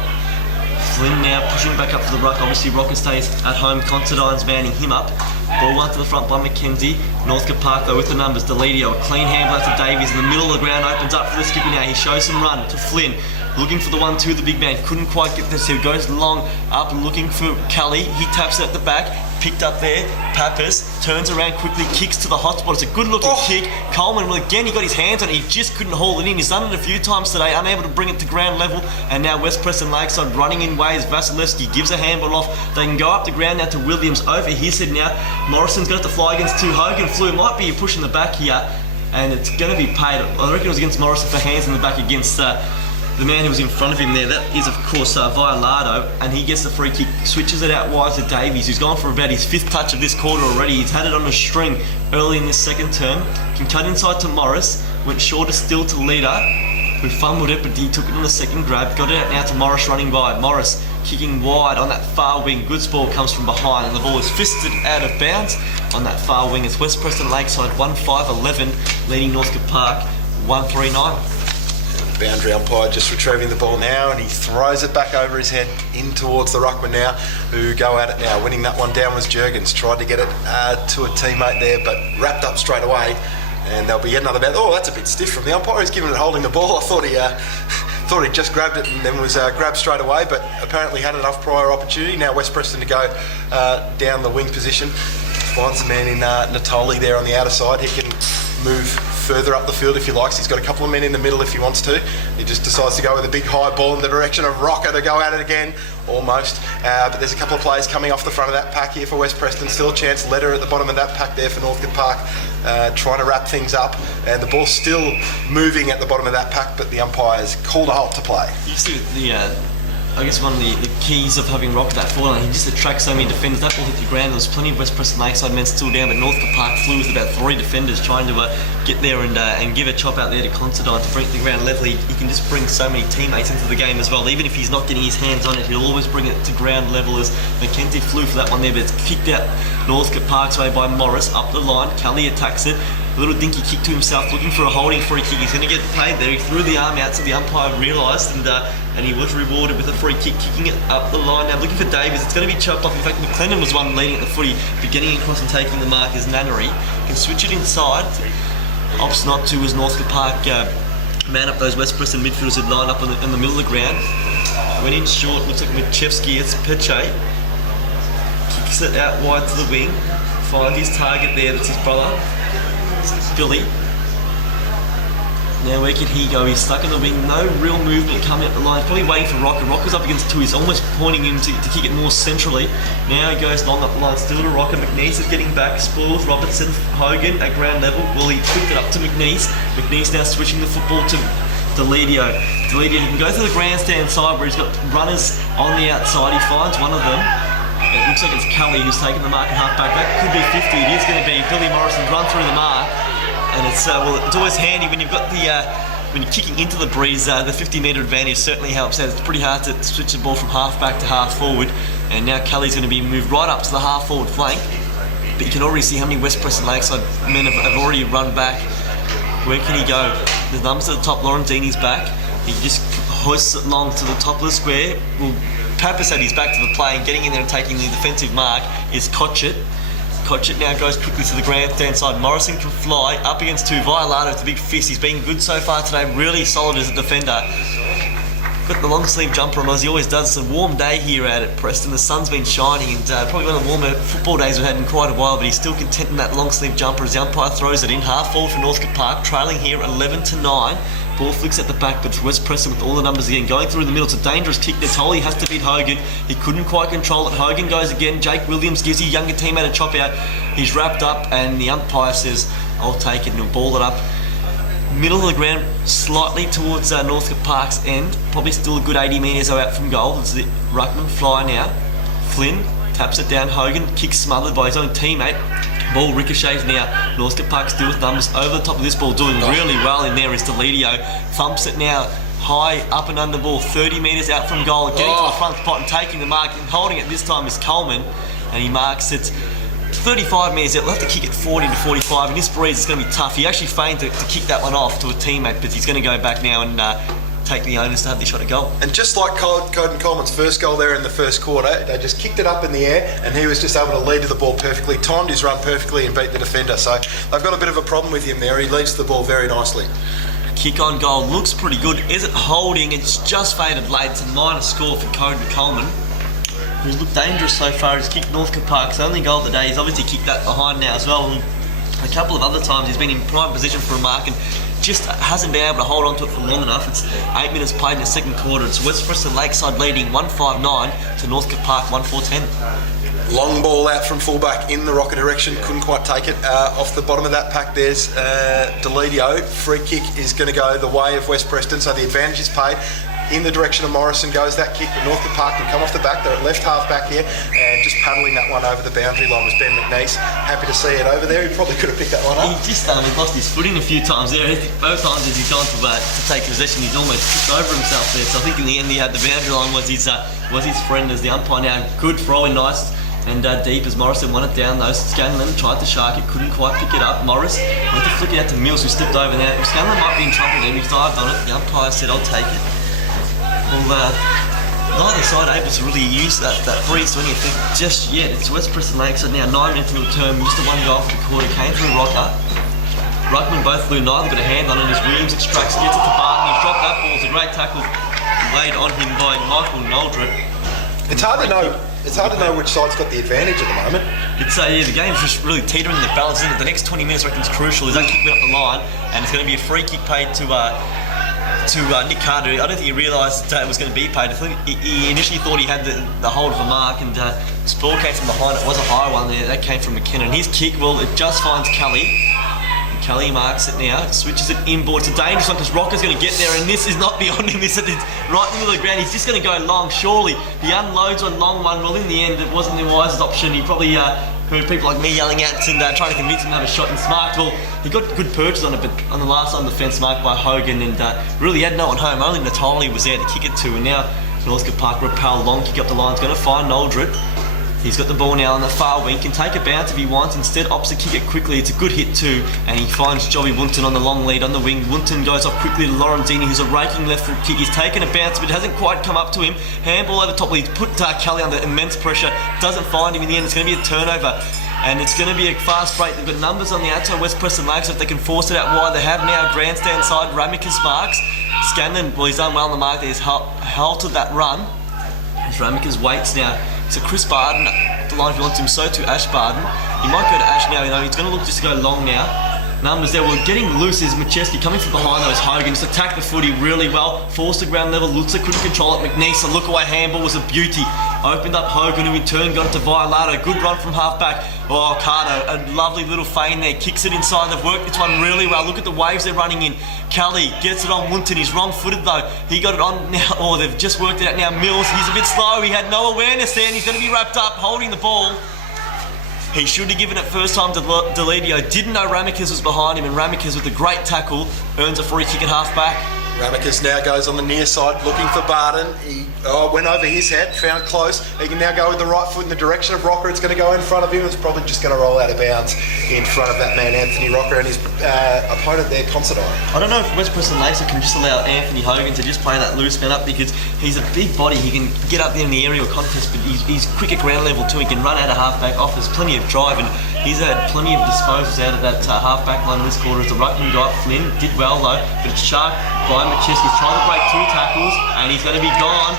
Flynn now pushing back up for the ruck. Obviously Rocker stays at home. Considine's manning him up. Ball one to the front by McKenzie. Northcote Park though with the numbers. Deledio, a clean handle out to Davies in the middle of the ground, opens up for the skipper now. He shows some run to Flynn. Looking for the 1-2, the big man couldn't quite get this. He goes long up looking for Kelly. He taps it at the back, picked up there. Pappas turns around quickly, kicks to the hot spot. It's a good looking kick. Coleman, well, again, he got his hands on it. He just couldn't haul it in. He's done it a few times today, unable to bring it to ground level. And now West Preston Lakeside running in ways. Vasilevsky gives a handball off. They can go up the ground now to Williams. Over here, said now Morrison's got to fly against two. Hogan flew. Might be pushing the back here, and it's going to be paid. I reckon it was against Morrison for hands in the back against the man who was in front of him there. That is, of course, Violado, and he gets the free kick, switches it out wide to Davies, who's gone for about his 5th touch of this quarter already. He's had it on a string early in this second term. Can cut inside to Morris, went shorter still to Leader, who fumbled it, but he took it on the second grab. Got it out now to Morris running by. Morris kicking wide on that far wing. Goods ball comes from behind, and the ball is fisted out of bounds on that far wing. It's West Preston Lakeside 1-5-11, leading Northcote Park 1-3-9. Boundary umpire just retrieving the ball now, and he throws it back over his head in towards the ruckman now, who go at it now. Winning that one down was Jurgens. Tried to get it to a teammate there, but wrapped up straight away. And there'll be another bounce. Oh, that's a bit stiff from the umpire. He's given it holding the ball. I thought he just grabbed it and then was grabbed straight away, but apparently had enough prior opportunity. Now West Preston to go down the wing position. Finds the man in Natoli there on the outer side. He can move further up the field if he likes. He's got a couple of men in the middle if he wants to. He just decides to go with a big high ball in the direction of Rocker to go at it again, almost. But there's a couple of players coming off the front of that pack here for West Preston. Still a chance. Letter at the bottom of that pack there for Northcote Park, trying to wrap things up. And the ball's still moving at the bottom of that pack, but the umpire's called a halt to play. You see the I guess one of the keys of having Rock at that forward line, he just attracts so many defenders. That ball hit the ground. There was plenty of West Preston Lakeside men still down, but Northcote Park flew with about 3 defenders trying to get there and give a chop out there to Considine to bring it to the ground level. He can just bring so many teammates into the game as well. Even if he's not getting his hands on it, he'll always bring it to ground level. As McKenzie flew for that one there, but it's kicked out Northcote Park's way by Morris up the line. Kelly attacks it. A little dinky kick to himself, looking for a holding free kick. He's going to get paid there. He threw the arm out, so the umpire realised, and he was rewarded with a free kick, kicking it up the line. Now looking for Davies. It's going to be chopped off. In fact, McLennan was one leading at the footy, beginning across and taking the mark as Nannery. Can switch it inside. Opts not to as Northcote Park man up those West Preston midfielders had lined up in the middle of the ground. Went in short, looks like Machevsky. It's Peche. Kicks it out wide to the wing. Finds his target there. That's his brother, Billy. Now where could he go? He's stuck in the wing. No real movement coming up the line. Probably waiting for Rocker. Rocker's up against 2. He's almost pointing him to kick it more centrally. Now he goes long up the line. Still to Rocker. McNeese is getting back. Spoils Robertson. Hogan at ground level. Well, he flicked it up to McNeese. McNeese now switching the football to Deledio. Deledio can go to the grandstand side where he's got runners on the outside. He finds one of them. It looks like it's Kelly who's taking the mark and half back. That could be 50. It is going to be Billy Morrison's run through the mark. And it's always handy when you've got when you're kicking into the breeze. The 50-metre advantage certainly helps out. It's pretty hard to switch the ball from half back to half forward. And now Kelly's going to be moved right up to the half forward flank. But you can already see how many West Preston Lakeside men have already run back. Where can he go? The numbers at the top. Lorenzini's back. He just hoists it long to the top of the square. Well, Pappas had his back to the play, and getting in there and taking the defensive mark is Cotchett. Cotchett now goes quickly to the grandstand side. Morrison can fly up against 2. Violado with the big fist. He's been good so far today. Really solid as a defender. Got the long sleeve jumper on as he always does. It's a warm day here out at Preston. The sun's been shining, and probably one of the warmer football days we've had in quite a while, but he's still content in that long sleeve jumper as the umpire throws it in. Half forward for Northcote Park, trailing here 11-9. Ball flicks at the back, but West Preston with all the numbers again. Going through the middle, it's a dangerous kick. Natoli has to beat Hogan. He couldn't quite control it. Hogan goes again. Jake Williams gives his younger teammate a chop out. He's wrapped up, and the umpire says, I'll take it, and he'll ball it up. Middle of the ground, slightly towards Northcote Park's end. Probably still a good 80 metres out from goal. It's the ruckman fly now. Flynn taps it down. Hogan kicks smothered by his own teammate. Ball ricochets now. Northcote Park still with numbers over the top of this ball, doing really well in there is Deledio. Thumps it now high up and under ball, 30 metres out from goal, getting to the front spot and taking the mark, and holding it this time is Coleman, and he marks it 35 metres out. We'll have to kick it 40 to 45. In this breeze, it's going to be tough. He actually feigned to kick that one off to a teammate, but he's going to go back now and take the onus to have the shot at goal. And just like Coden Coleman's first goal there in the first quarter, they just kicked it up in the air and he was just able to lead to the ball perfectly, timed his run perfectly and beat the defender. So they've got a bit of a problem with him there. He leads the ball very nicely. Kick on goal looks pretty good. Is it holding? It's just faded late. It's a minor score for Coden Coleman, who's looked dangerous so far. He's kicked Northcote Park's only goal of the day. He's obviously kicked that behind now as well. And a couple of other times he's been in prime position for a mark and just hasn't been able to hold on to it for long enough. It's 8 minutes played in the second quarter. It's West Preston Lakeside leading 159 to Northcote Park 1410. Long ball out from fullback in the Rocker direction, couldn't quite take it. Off the bottom of that pack there's Delidio. Free kick is going to go the way of West Preston, so the advantage is paid. In the direction of Morrison goes that kick, but Northcote Park can come off the back. They're at left half back here, and just paddling that one over the boundary line was Ben McNeese. Happy to see it over there. He probably could have picked that one up. He just lost his footing a few times there. Both times as he's gone to take possession, he's almost tripped over himself there. So I think in the end he had the boundary line was his friend as the umpire. Now good throw in, nice and deep as Morrison won it down though. Scanlon tried to shark it, couldn't quite pick it up. Morris went to flick it out to Mills, who stepped over there. Scanlon might be in trouble there. He dived on it. The umpire said, "I'll take it." Well, neither side able to really use that breeze to any effect just yet. It's West Preston Lakeside now 9 minutes into the term. Just the one goal for the quarter came through Rocker. Ruckman both blew, neither got a hand on it as Williams extracts, gets it to Barton. He's dropped that ball. It's a great tackle laid on him by Michael Noldrit. It's hard to know. It's hard to know which side's got the advantage at the moment. It's yeah, the game's just really teetering the balance, isn't it? The next 20 minutes I reckon is crucial. There's that kick went up the line, and it's going to be a free kick paid to Nick Carter. I don't think he realised it was going to be paid. I think he initially thought he had the hold of a mark, and this ball came from behind. It was a high one there. That came from McKinnon. His kick, well, it just finds Kelly. And Kelly marks it now, switches it inboard. It's a dangerous one because Rocker's going to get there, and this is not beyond him. It's right in the middle of the ground. He's just going to go long, surely. He unloads on long one. Well, in the end, it wasn't the wisest option. He probably heard people like me yelling out and trying to convince him to have a shot and marked. Well, he got good purchase on it, but on the last on the fence marked by Hogan, and really had no one home. Only Natali was there to kick it to, and now Northcote Park repel, long kick up the line. It's going to find Noldrit. He's got the ball now on the far wing, can take a bounce if he wants, instead opts to kick it quickly. It's a good hit too, and he finds Joey Wunton on the long lead on the wing. Wunton goes off quickly to Lorenzini, who's a raking left foot kick. He's taken a bounce, but it hasn't quite come up to him. Handball over top, he's put Kelly under immense pressure, doesn't find him in the end. It's going to be a turnover, and it's going to be a fast break. They've got numbers on the outside, West Preston Lakes, so if they can force it out wide. They have now grandstand side, Ramicus marks. Scanlon, well, he's done well on the mark there. He's halted that run. As Ramicus waits now. So Chris Barden, the line if he wants him, so to Ash Barden. He might go to Ash now, you know, he's going to look just to go long now. Numbers there, well, getting loose is Macheski. Coming from behind though is Hogan, just attacked the footy really well. Forced the ground level, Lutzer couldn't control it. McNeese, a look away handball was a beauty. Opened up Hogan, who in turn got it to Violato. Good run from half back. Oh, Carter, a lovely little feint there. Kicks it inside. They've worked this one really well. Look at the waves they're running in. Kelly gets it on Wunton. He's wrong-footed though. He got it on now. Oh, they've just worked it out now. Mills, he's a bit slow. He had no awareness there, and he's going to be wrapped up holding the ball. He should have given it first time to Delidio. Didn't know Ramicus was behind him, and Ramicus with a great tackle earns a free kick at half back. Ramicus now goes on the near side looking for Barden. He went over his head, found close. He can now go with the right foot in the direction of Rocker. It's going to go in front of him. It's probably just going to roll out of bounds in front of that man, Anthony Rocker, and his opponent there, Considine. I don't know if West Preston Lakeside can just allow Anthony Hogan to just play that loose man up, because he's a big body. He can get up there in the aerial contest, but he's quick at ground level too. He can run out of half-back, offers plenty of drive, and he's had plenty of disposals out of that half-back line this quarter. As the ruckman guy, Flynn, did well though, but it's sharp by Macheski. He's trying to break 2 tackles, and he's going to be gone.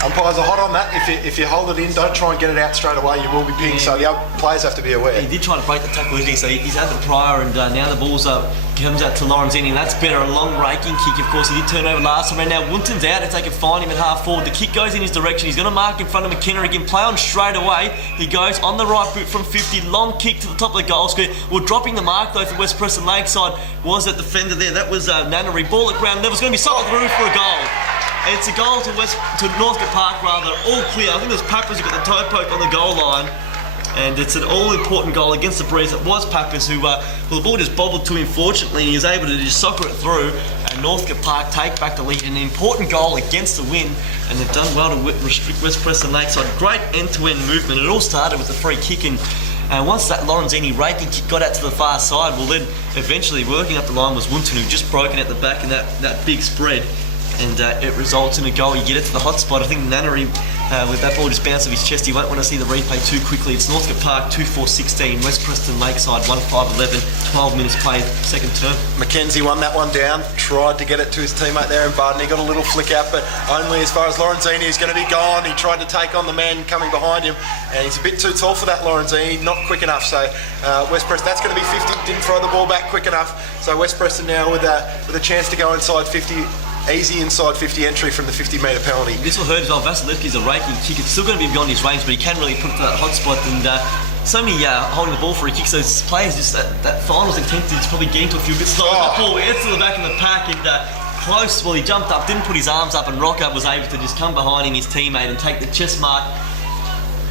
Umpires are hot on that. If you hold it in, don't try and get it out straight away. You will be pinged, so the players have to be aware. He did try to break the tackle, didn't he? So he's had the prior, and now the ball's comes out to Lorenzini, and that's better. A long raking kick, of course. He did turn over last time, and now Wunton's out if they can find him at half forward. The kick goes in his direction. He's going to mark in front of McKinnon again. Play on straight away. He goes on the right boot from 50. Long kick to the top of the goal square. Well, dropping the mark though for West Preston Lakeside was that defender there. That was Nannery. Ball at ground level. It's going to be sold through for a goal. It's a goal to Northcote Park rather, all clear. I think there's Pappas who got the toe poke on the goal line, and it's an all-important goal against the Breeze. It was Pappas who, well, the ball just bobbled to him fortunately, and he was able to just soccer it through, and Northcote Park take back the lead. An important goal against the win, and they've done well to restrict West Preston Lakeside. Great end-to-end movement. It all started with a free kick, and And once that Lorenzini raking kick got out to the far side, well then eventually working up the line was Wunton, who just broken at the back in that big spread. And it results in a goal. You get it to the hot spot. I think Nannery, with that ball just bounced off his chest, he won't want to see the replay too quickly. It's Northcote Park 2-4-16, West Preston Lakeside 1-5-11, 12 minutes played, second term. Mackenzie won that one down, tried to get it to his teammate there in Barden. He got a little flick out, but only as far as Lorenzini is going to be gone. He tried to take on the man coming behind him, and he's a bit too tall for that Lorenzini, not quick enough. So West Preston, that's going to be 50, didn't throw the ball back quick enough. So West Preston now with a chance to go inside 50. Easy inside 50 entry from the 50-metre penalty. This will hurt as well. Vasilevsky's a raking kick. It's still going to be beyond his range, but he can really put it to that hot spot. And somebody holding the ball for a kick, so those players, just that finals intensity is probably getting to a few bits slow. That ball it's to the back of the pack, and close. Well, he jumped up, didn't put his arms up, and Rocker was able to just come behind him, his teammate, and take the chest mark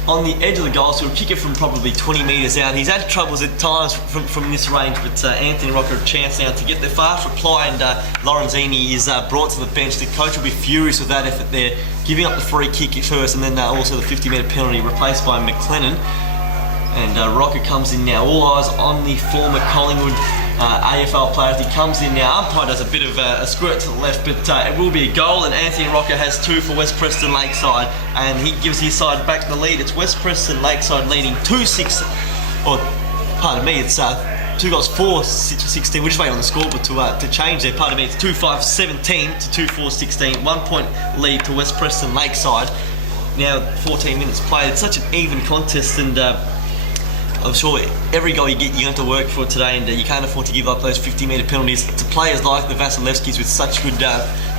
on the edge of the goal, so he'll kick it from probably 20 metres out. He's had troubles at times from this range, but Anthony Rocker a chance now to get the fast reply, and Lorenzini is brought to the bench. The coach will be furious with that effort there, giving up the free kick at first, and then also the 50-metre penalty replaced by McLennan. And Rocker comes in now. All eyes on the former Collingwood AFL player. He comes in now. Umpire does a bit of a squirt to the left, but it will be a goal, and Anthony Rocker has 2 for West Preston Lakeside, and he gives his side back the lead. It's West Preston Lakeside leading 2-6, or pardon me, it's 2 goals 4-16. We're just waiting on the scoreboard to change there. Pardon me, it's 2-5-17 to 2-4-16. 1 point lead to West Preston Lakeside. Now 14 minutes played. It's such an even contest, and I'm sure every goal you get, you have to work for today, and you can't afford to give up those 50-metre penalties to players like the Vasilevskis with such good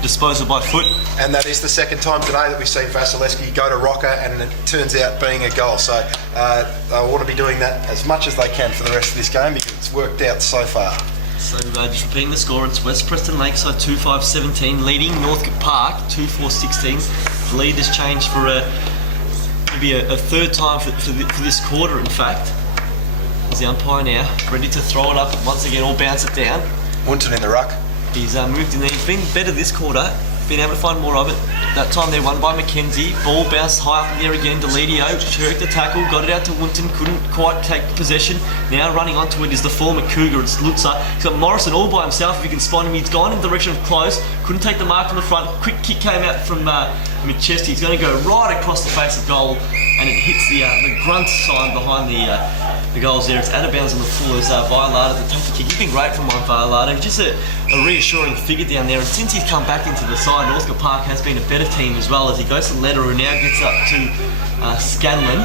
disposal by foot. And that is the second time today that we've seen Vasilevsky go to Rocker, and it turns out being a goal. So they want to be doing that as much as they can for the rest of this game, because it's worked out so far. So just repeating the score, it's West Preston Lakeside 2-5-17, leading Northcote Park 2-4-16. The lead has changed for maybe a third time for this quarter, in fact. There's the umpire now, ready to throw it up once again, or bounce it down. Wunton in the ruck. He's moved in there. He's been better this quarter, been able to find more of it. That time they're won by Mackenzie. Ball bounced high up in there again. Delidio jerked the tackle, got it out to Wunton, couldn't quite take possession. Now running onto it is the former Cougar, it's Lutzer. He's got Morrison all by himself, if you can spot him. He's gone in the direction of close, couldn't take the mark from the front. Quick kick came out from mid-chest. He's going to go right across the face of goal, and it hits the grunt sign behind the goals there. It's out of bounds on the full as Violata to take the kick. He's been great from Violata. He's just a reassuring figure down there, and since he's come back into the side, Northcote Park has been a better team as well, as he goes to Leder, who now gets up to Scanlon.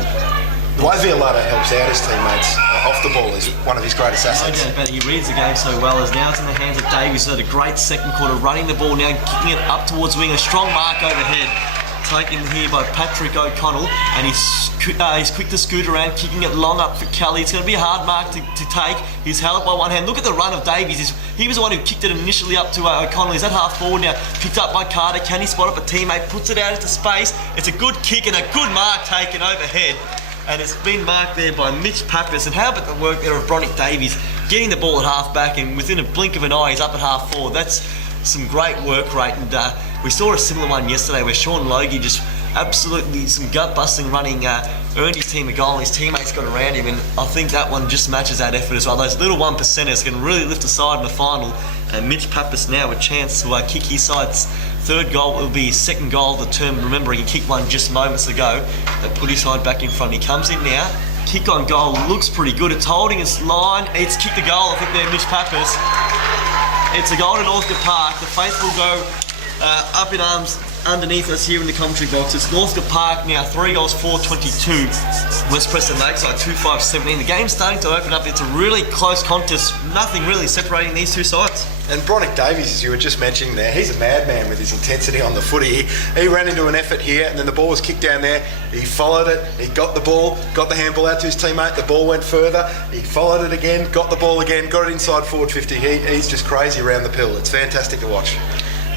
The way Violata helps out his teammates off the ball is one of his greatest assets. No doubt about it. He reads the game so well, as now it's in the hands of Davies, who's had a great second quarter, running the ball now, kicking it up towards wing, a strong mark overhead. Taken here by Patrick O'Connell, and he's quick to scoot around, kicking it long up for Kelly. It's going to be a hard mark to take. He's held by one hand. Look at the run of Davies. He was the one who kicked it initially up to O'Connell. He's at half forward now, picked up by Carter. Can he spot up a teammate? Puts it out into space. It's a good kick and a good mark taken overhead. And it's been marked there by Mitch Pappas. And how about the work there of Bronick Davies, getting the ball at half back, and within a blink of an eye he's up at half forward. That's some great work rate, and we saw a similar one yesterday where Sean Logie just absolutely some gut-busting running earned his team a goal, and his teammates got around him, and I think that one just matches that effort as well. Those little 1%ers can really lift a side in the final, and Mitch Pappas now a chance to kick his side's third goal. It will be his second goal of the term, remembering he kicked one just moments ago that put his side back in front. He comes in now, kick on goal, looks pretty good, it's holding its line, it's kicked the goal, I think there, Mitch Pappas. It's a goal to Northcote Park. The faithful go up in arms underneath us here in the commentary box. It's Northcote Park now, 3 goals 4-22. West Preston Lakeside 2-5-17. The game's starting to open up. It's a really close contest. Nothing really separating these two sides. And Bronick Davies, as you were just mentioning there, he's a madman with his intensity on the footy. He ran into an effort here, and then the ball was kicked down there. He followed it, he got the ball, got the handball out to his teammate, the ball went further, he followed it again, got the ball again, got it inside forward 50. He's just crazy around the pill. It's fantastic to watch.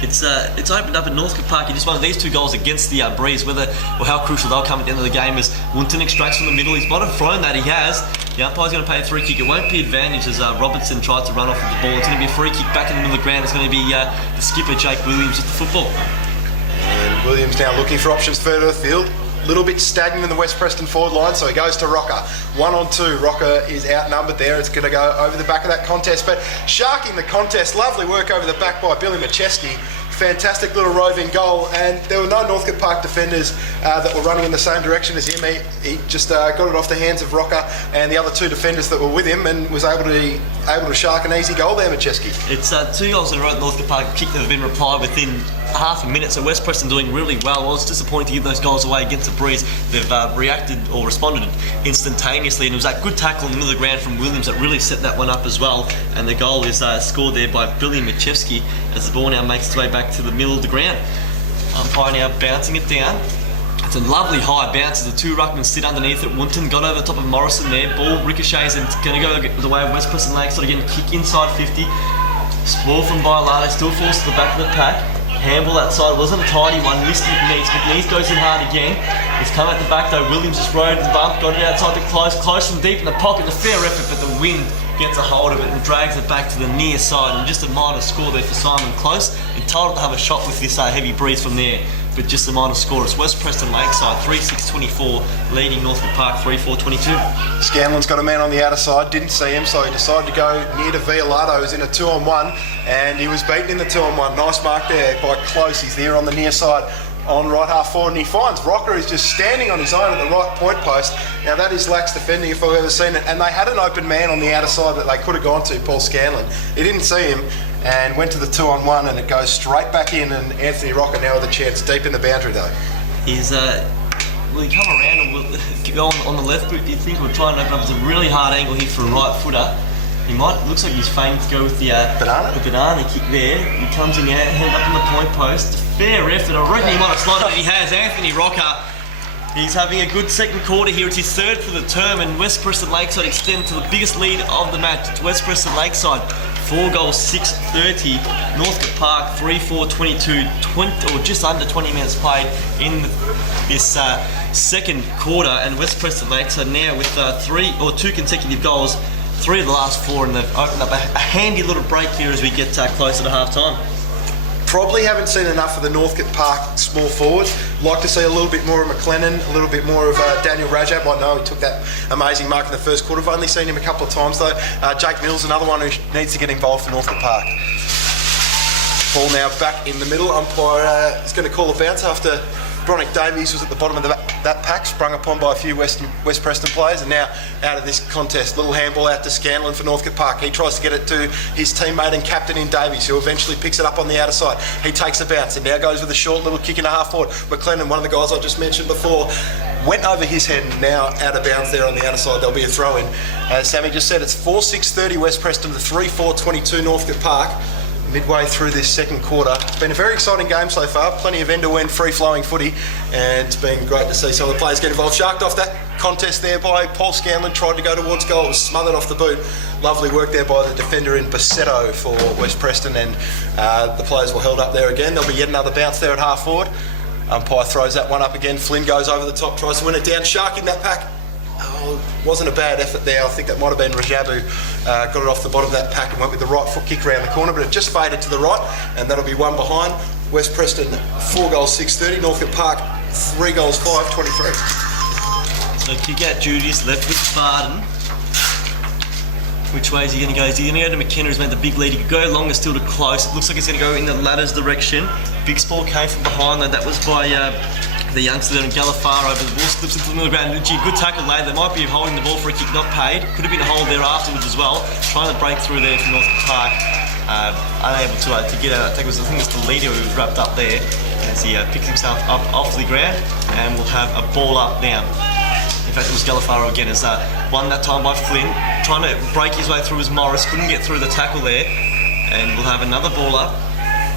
It's opened up at Northcote Park. He just won these 2 goals against the Breeze. Whether or how crucial they'll come at the end of the game as Wunton extracts from the middle. He's not thrown that, he has. The umpire's going to pay a free kick. It won't be advantage as Robertson tries to run off with the ball. It's going to be a free kick back in the middle of the ground. It's going to be the skipper, Jake Williams, with the football. And Williams now looking for options further afield. a little bit stagnant in the West Preston forward line, so he goes to Rocker. 1 on 2. Rocker is outnumbered there. It's going to go over the back of that contest, but sharking the contest. Lovely work over the back by Billy Macheski. Fantastic little roving goal, and there were no Northcote Park defenders that were running in the same direction as him. He just got it off the hands of Rocker and the other 2 defenders that were with him, and was able to shark an easy goal there, Macheski. It's 2 goals in a row that Northcote Park kicked that have been replied within half a minute, so West Preston doing really well. Well, it's disappointing to give those goals away against the Breeze. They've reacted or responded instantaneously, and it was that good tackle in the middle of the ground from Williams that really set that one up as well, and the goal is scored there by Billy Machevsky as the ball now makes its way back to the middle of the ground. Umpire now bouncing it down. It's a lovely high bounce as the 2 ruckmen sit underneath it. Wunton got over the top of Morrison there. Ball ricochets and going to go the way of West Preston Lakes. Sort of getting kick inside 50. Ball from Biolano still falls to the back of the pack. Handball outside wasn't a tidy one. Missed McNeese goes in hard again. It's come at the back though. Williams just rode the bump, got it outside the close from deep in the pocket. A fair effort, but the wind gets a hold of it and drags it back to the near side. And just a minor score there for Simon Close. Entitled to have a shot with this heavy breeze from there, but just a minor score. It's West Preston Lakeside 3-6-24, leading Northcote Park 3-4-22. Scanlon's got a man on the outer side, didn't see him, so he decided to go near to Violato, who's in a 2-on-1, and he was beaten in the 2-on-1. Nice mark there by Close. He's there on the near side on right half forward, and he finds Rocker is just standing on his own at the right point post. Now that is lax defending if I've ever seen it, and they had an open man on the outer side that they could have gone to, Paul Scanlon. He didn't see him and went to the 2-on-1, and it goes straight back in, and Anthony Rocker now with a chance deep in the boundary though. He's will he come around and will go on the left boot, do you think? We'll try and open up. It's a really hard angle here for a right footer. He might, looks like he's famed to go with the banana kick there. He comes in there, hand up on the point post. Fair effort. I reckon he might have slotted it. He has. Anthony Rocker. He's having a good second quarter here. It's his 3rd for the term, and West Preston Lakeside extend to the biggest lead of the match. It's West Preston Lakeside 4 goals 6-30. Northcote Park 3-4-22. 20 or just under 20 minutes played in this second quarter, and West Preston Lakeside now with 2 consecutive goals. 3 of the last 4, and they've opened up a handy little break here as we get closer to half time. Probably haven't seen enough of the Northcote Park small forwards. Like to see a little bit more of McLennan, a little bit more of Daniel Rajab. I know he took that amazing mark in the first quarter. I've only seen him a couple of times though. Jake Mills, another one who needs to get involved for Northcote Park. Ball now back in the middle. Umpire is going to call a bounce after Bronick Davies was at the bottom of that pack, sprung upon by a few West Preston players, and now out of this contest. Little handball out to Scanlon for Northcote Park. He tries to get it to his teammate and captain in Davies, who eventually picks it up on the outer side. He takes a bounce and now goes with a short little kick and a half forward. McLennan, one of the guys I just mentioned before, went over his head and now out of bounds there on the outer side. There'll be a throw in. As Sammy just said, it's 4-6-30 West Preston to 3-4-22 Northcote Park. Midway through this second quarter. It's been a very exciting game so far, plenty of end-to-end free-flowing footy, and it's been great to see some of the players get involved. Sharked off that contest there by Paul Scanlon, tried to go towards goal, was smothered off the boot. Lovely work there by the defender in Bassetto for West Preston, and the players were held up there again. There'll be yet another bounce there at half forward. Umpire throws that one up again. Flynn goes over the top, tries to win it down. Shark in that pack. Oh, wasn't a bad effort there. I think that might have been Rajabu. Got it off the bottom of that pack and went with the right foot kick around the corner, but it just faded to the right, and that'll be one behind. West Preston 4 goals 6-30. Northcote Park 3 goals 5-23. So kick out duties, left with Barden. Which way is he going to go? Is he going to go to McKenna, who's made the big lead? He could go longer still to Close. It looks like he's going to go in the ladder's direction. Big sport came from behind though. That was by the youngster there in Galifaro over the ball, slips into the middle of the ground. Good tackle laid. They might be holding the ball for a kick, not paid. Could have been a hold there afterwards as well. Trying to break through there for Northcote Park. Unable to get out. I think it was the leader who was wrapped up there as he picks himself up off the ground, and we'll have a ball up now. In fact, it was Galifaro again, as won that time by Flynn. Trying to break his way through was Morris, couldn't get through the tackle there, and we'll have another ball up.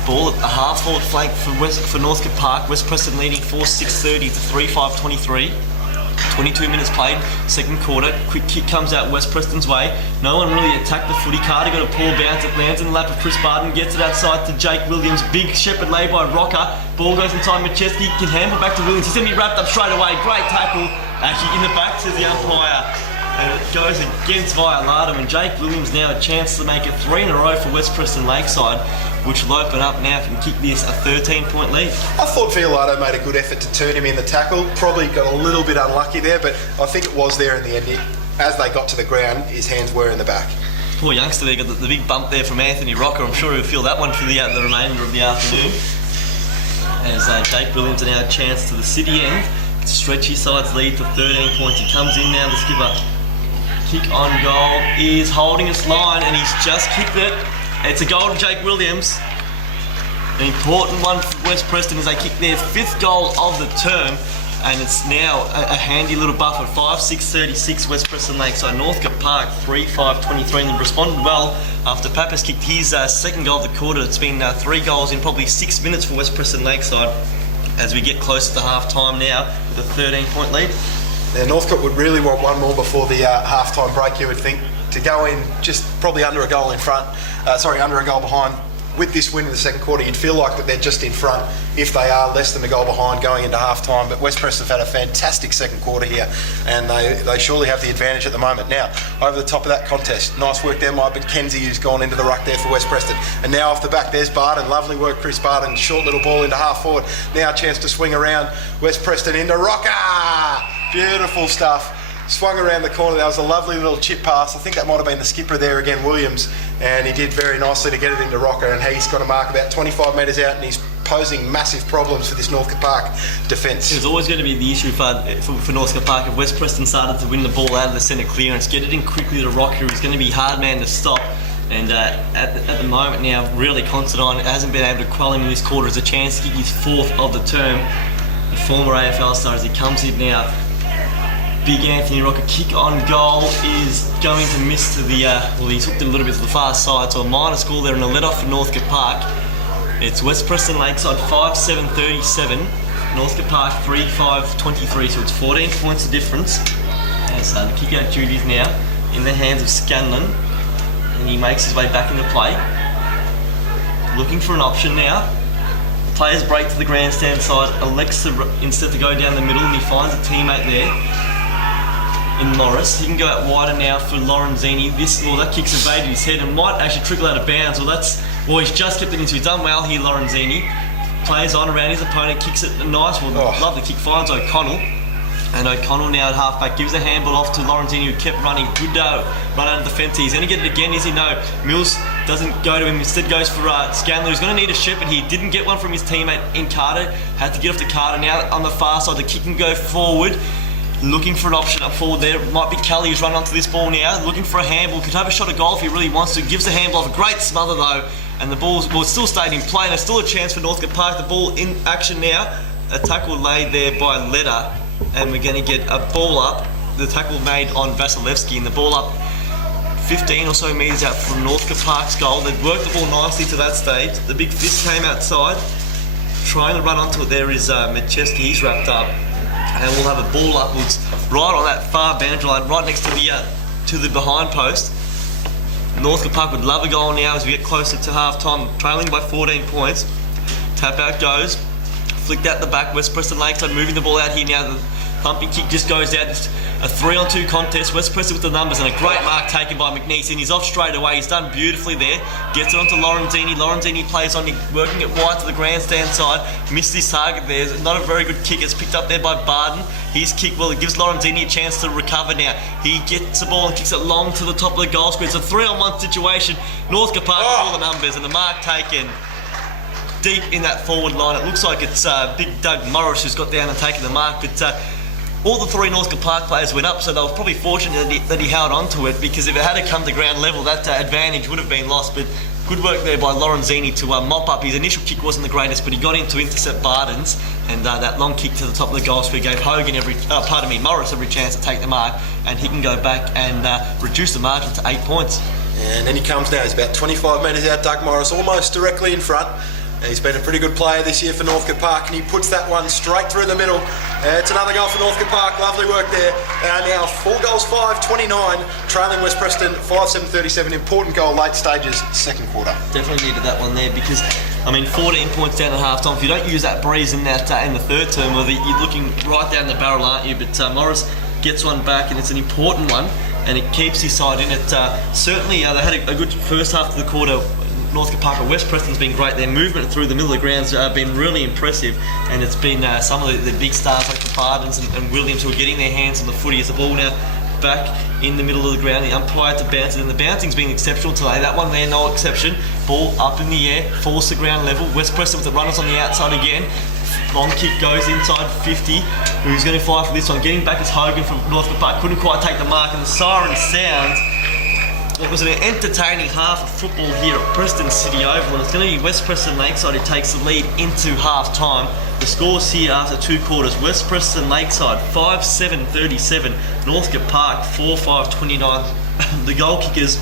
Ball at the half-forward flank for Northcote Park. West Preston leading 4-6-30 to 3-5-23. 22 minutes played, second quarter. Quick kick comes out West Preston's way. No one really attacked the footy. Carter got a poor bounce. It lands in the lap of Chris Barden. Gets it outside to Jake Williams. Big shepherd laid by Rocker. Ball goes inside Macheski. Can handle back to Williams. He's going to be wrapped up straight away. Great tackle. Actually in the back, says the umpire. and it goes against Violatum, and Jake Williams now a chance to make it 3 in a row for West Preston Lakeside, which will open up now and kick this a 13-point lead. I thought Violato made a good effort to turn him in the tackle. Probably got a little bit unlucky there, but I think it was there in the end. As they got to the ground, his hands were in the back. Poor youngster there got the big bump there from Anthony Rocker. I'm sure he'll feel that one for the remainder of the afternoon. As Jake Williams are now a chance to the city end to stretch his side's lead to 13 points. He comes in now, the skipper. Kick on goal is holding its line, and he's just kicked it. It's a goal to Jake Williams. An important one for West Preston as they kick their 5th goal of the term, and it's now a handy little buffer. 5-6-36 West Preston Lakeside. Northcote Park 3-5-23, and they've responded well after Pappas kicked his 2nd goal of the quarter. It's been 3 goals in probably 6 minutes for West Preston Lakeside as we get closer to half time now with a 13-point lead. Now, Northcote would really want one more before the half-time break, you would think, to go in just probably under a goal in front, under a goal behind. With this win in the 2nd quarter, you'd feel like that they're just in front if they are less than a goal behind going into half-time. But West Preston have had a fantastic 2nd quarter here, and they surely have the advantage at the moment. Now, over the top of that contest, nice work there, Mike McKenzie, who's gone into the ruck there for West Preston. And now off the back, there's Barton. Lovely work, Chris Barton. Short little ball into half-forward. Now a chance to swing around. West Preston into Rocker. Beautiful stuff. Swung around the corner. That was a lovely little chip pass. I think that might have been the skipper there again, Williams, and he did very nicely to get it into Rocker, and he's got a mark about 25 metres out, and he's posing massive problems for this Northcote Park defence. It was always going to be the issue for Northcote Park. If West Preston started to win the ball out of the centre clearance, get it in quickly to Rocker, who's going to be hard man to stop. And at the moment now, really Considine hasn't been able to quell him in this quarter. As a chance to get his 4th of the term. The former AFL star, as he comes in now. Big Anthony Rocker kick on goal is going to miss to the, he's hooked it a little bit to the far side, so a minor score there and a let off for Northcote Park. It's West Preston Lakeside 5-7-37, Northcote Park 3-5-23, so it's 14 points of difference. As the kick out duties now in the hands of Scanlon, and he makes his way back into play. Looking for an option now. Players break to the grandstand side, elects instead to go down the middle, and he finds a teammate there. In Morris, he can go out wider now for Lorenzini. That kick's evaded his head and might actually trickle out of bounds. He's just kept it into. He's done well here, Lorenzini. Plays on around his opponent, kicks it nice. Lovely kick, finds O'Connell. And O'Connell now at halfback gives a handball off to Lorenzini, who kept running. Good run out of the fence. He's going to get it again, is he? No. Mills doesn't go to him, instead goes for Scanlon, who's going to need a shepherd here. Didn't get one from his teammate in Carter. Had to get off to Carter. Now on the far side, the kick can go forward. Looking for an option up forward there. It might be Kelly who's run onto this ball now. Looking for a handball. Could have a shot at goal if he really wants to. Gives the handball off. A great smother though. And the ball still stayed in play. And there's still a chance for Northcote Park. The ball in action now. A tackle laid there by Leder. And we're going to get a ball up. The tackle made on Vasilevsky. And the ball up 15 or so metres out from Northcote Park's goal. They've worked the ball nicely to that stage. The big fist came outside. Trying to run onto it there is Macheski. He's wrapped up. And we'll have a ball upwards right on that far boundary line, right next to the behind post. Northcote Park would love a goal now as we get closer to half time, trailing by 14 points. Tap out goes, flicked out the back. West Preston Lakeside moving the ball out here now. The pumping kick just goes out. Just a 3-on-2 contest. West Preston with the numbers and a great mark taken by McNeese, and he's off straight away. He's done beautifully there. Gets it onto Lorenzini. Lorenzini plays on, working it wide to the grandstand side. Missed his target there. It's not a very good kick. It's picked up there by Barden. His kick, it gives Lorenzini a chance to recover now. He gets the ball and kicks it long to the top of the goal square. It's a 3-on-1 situation. Northcote Park with all the numbers and the mark taken deep in that forward line. It looks like it's big Doug Morris who's got down and taken the mark, but all the 3 Northcote Park players went up, so they were probably fortunate that he held on to it, because if it had come to ground level, that advantage would have been lost. But good work there by Lorenzini to mop up. His initial kick wasn't the greatest, but he got in to intercept Barden's, and that long kick to the top of the goal square gave Morris every chance to take the mark, and he can go back and reduce the margin to 8 points. And then he comes now. He's about 25 metres out. Doug Morris almost directly in front. He's been a pretty good player this year for Northcote Park, and he puts that one straight through the middle. It's another goal for Northcote Park. Lovely work there. Now 4 goals, 5-29, trailing West Preston 5-7-37. Important goal, late stages, 2nd quarter. Definitely needed that one there, because I mean, 14 points down at half-time. If you don't use that breeze in that in the third term, well, you're looking right down the barrel, aren't you? But Morris gets one back, and it's an important one, and it keeps his side in it. Certainly, they had a good first half of the quarter. Northcote Park or West Preston's been great. Their movement through the middle of the grounds have been really impressive, and it's been some of the big stars like the Bardens and Williams who are getting their hands on the footy as the ball now back in the middle of the ground. The umpire to bounce it, and the bouncing's been exceptional today. That one there, no exception. Ball up in the air, falls to ground level. West Preston with the runners on the outside again. Long kick goes inside 50. Who's going to fly for this one? Getting back is Hogan from Northcote Park. Couldn't quite take the mark, and the siren sounds. What was an entertaining half of football here at Preston City Oval, and it's going to be West Preston Lakeside who takes the lead into half time. The scores here after 2 quarters: West Preston Lakeside 5-7-37, Northcote Park 4-5-29. The goal kickers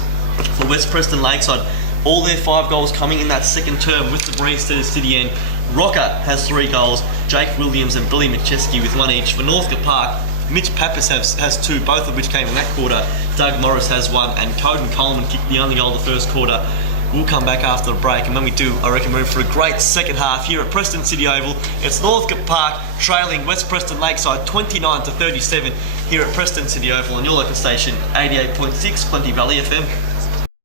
for West Preston Lakeside, all their 5 goals coming in that second term with the breeze to the end. Rocker has 3 goals, Jake Williams and Billy McChesky with 1 each. For Northcote Park, Mitch Pappas has 2, both of which came in that quarter. Doug Morris has 1, and Coden Coleman kicked the only goal of the first quarter. We'll come back after the break, and when we do, I reckon we're in for a great second half here at Preston City Oval. It's Northcote Park trailing West Preston Lakeside 29-37 here at Preston City Oval on your local station 88.6 Plenty Valley FM.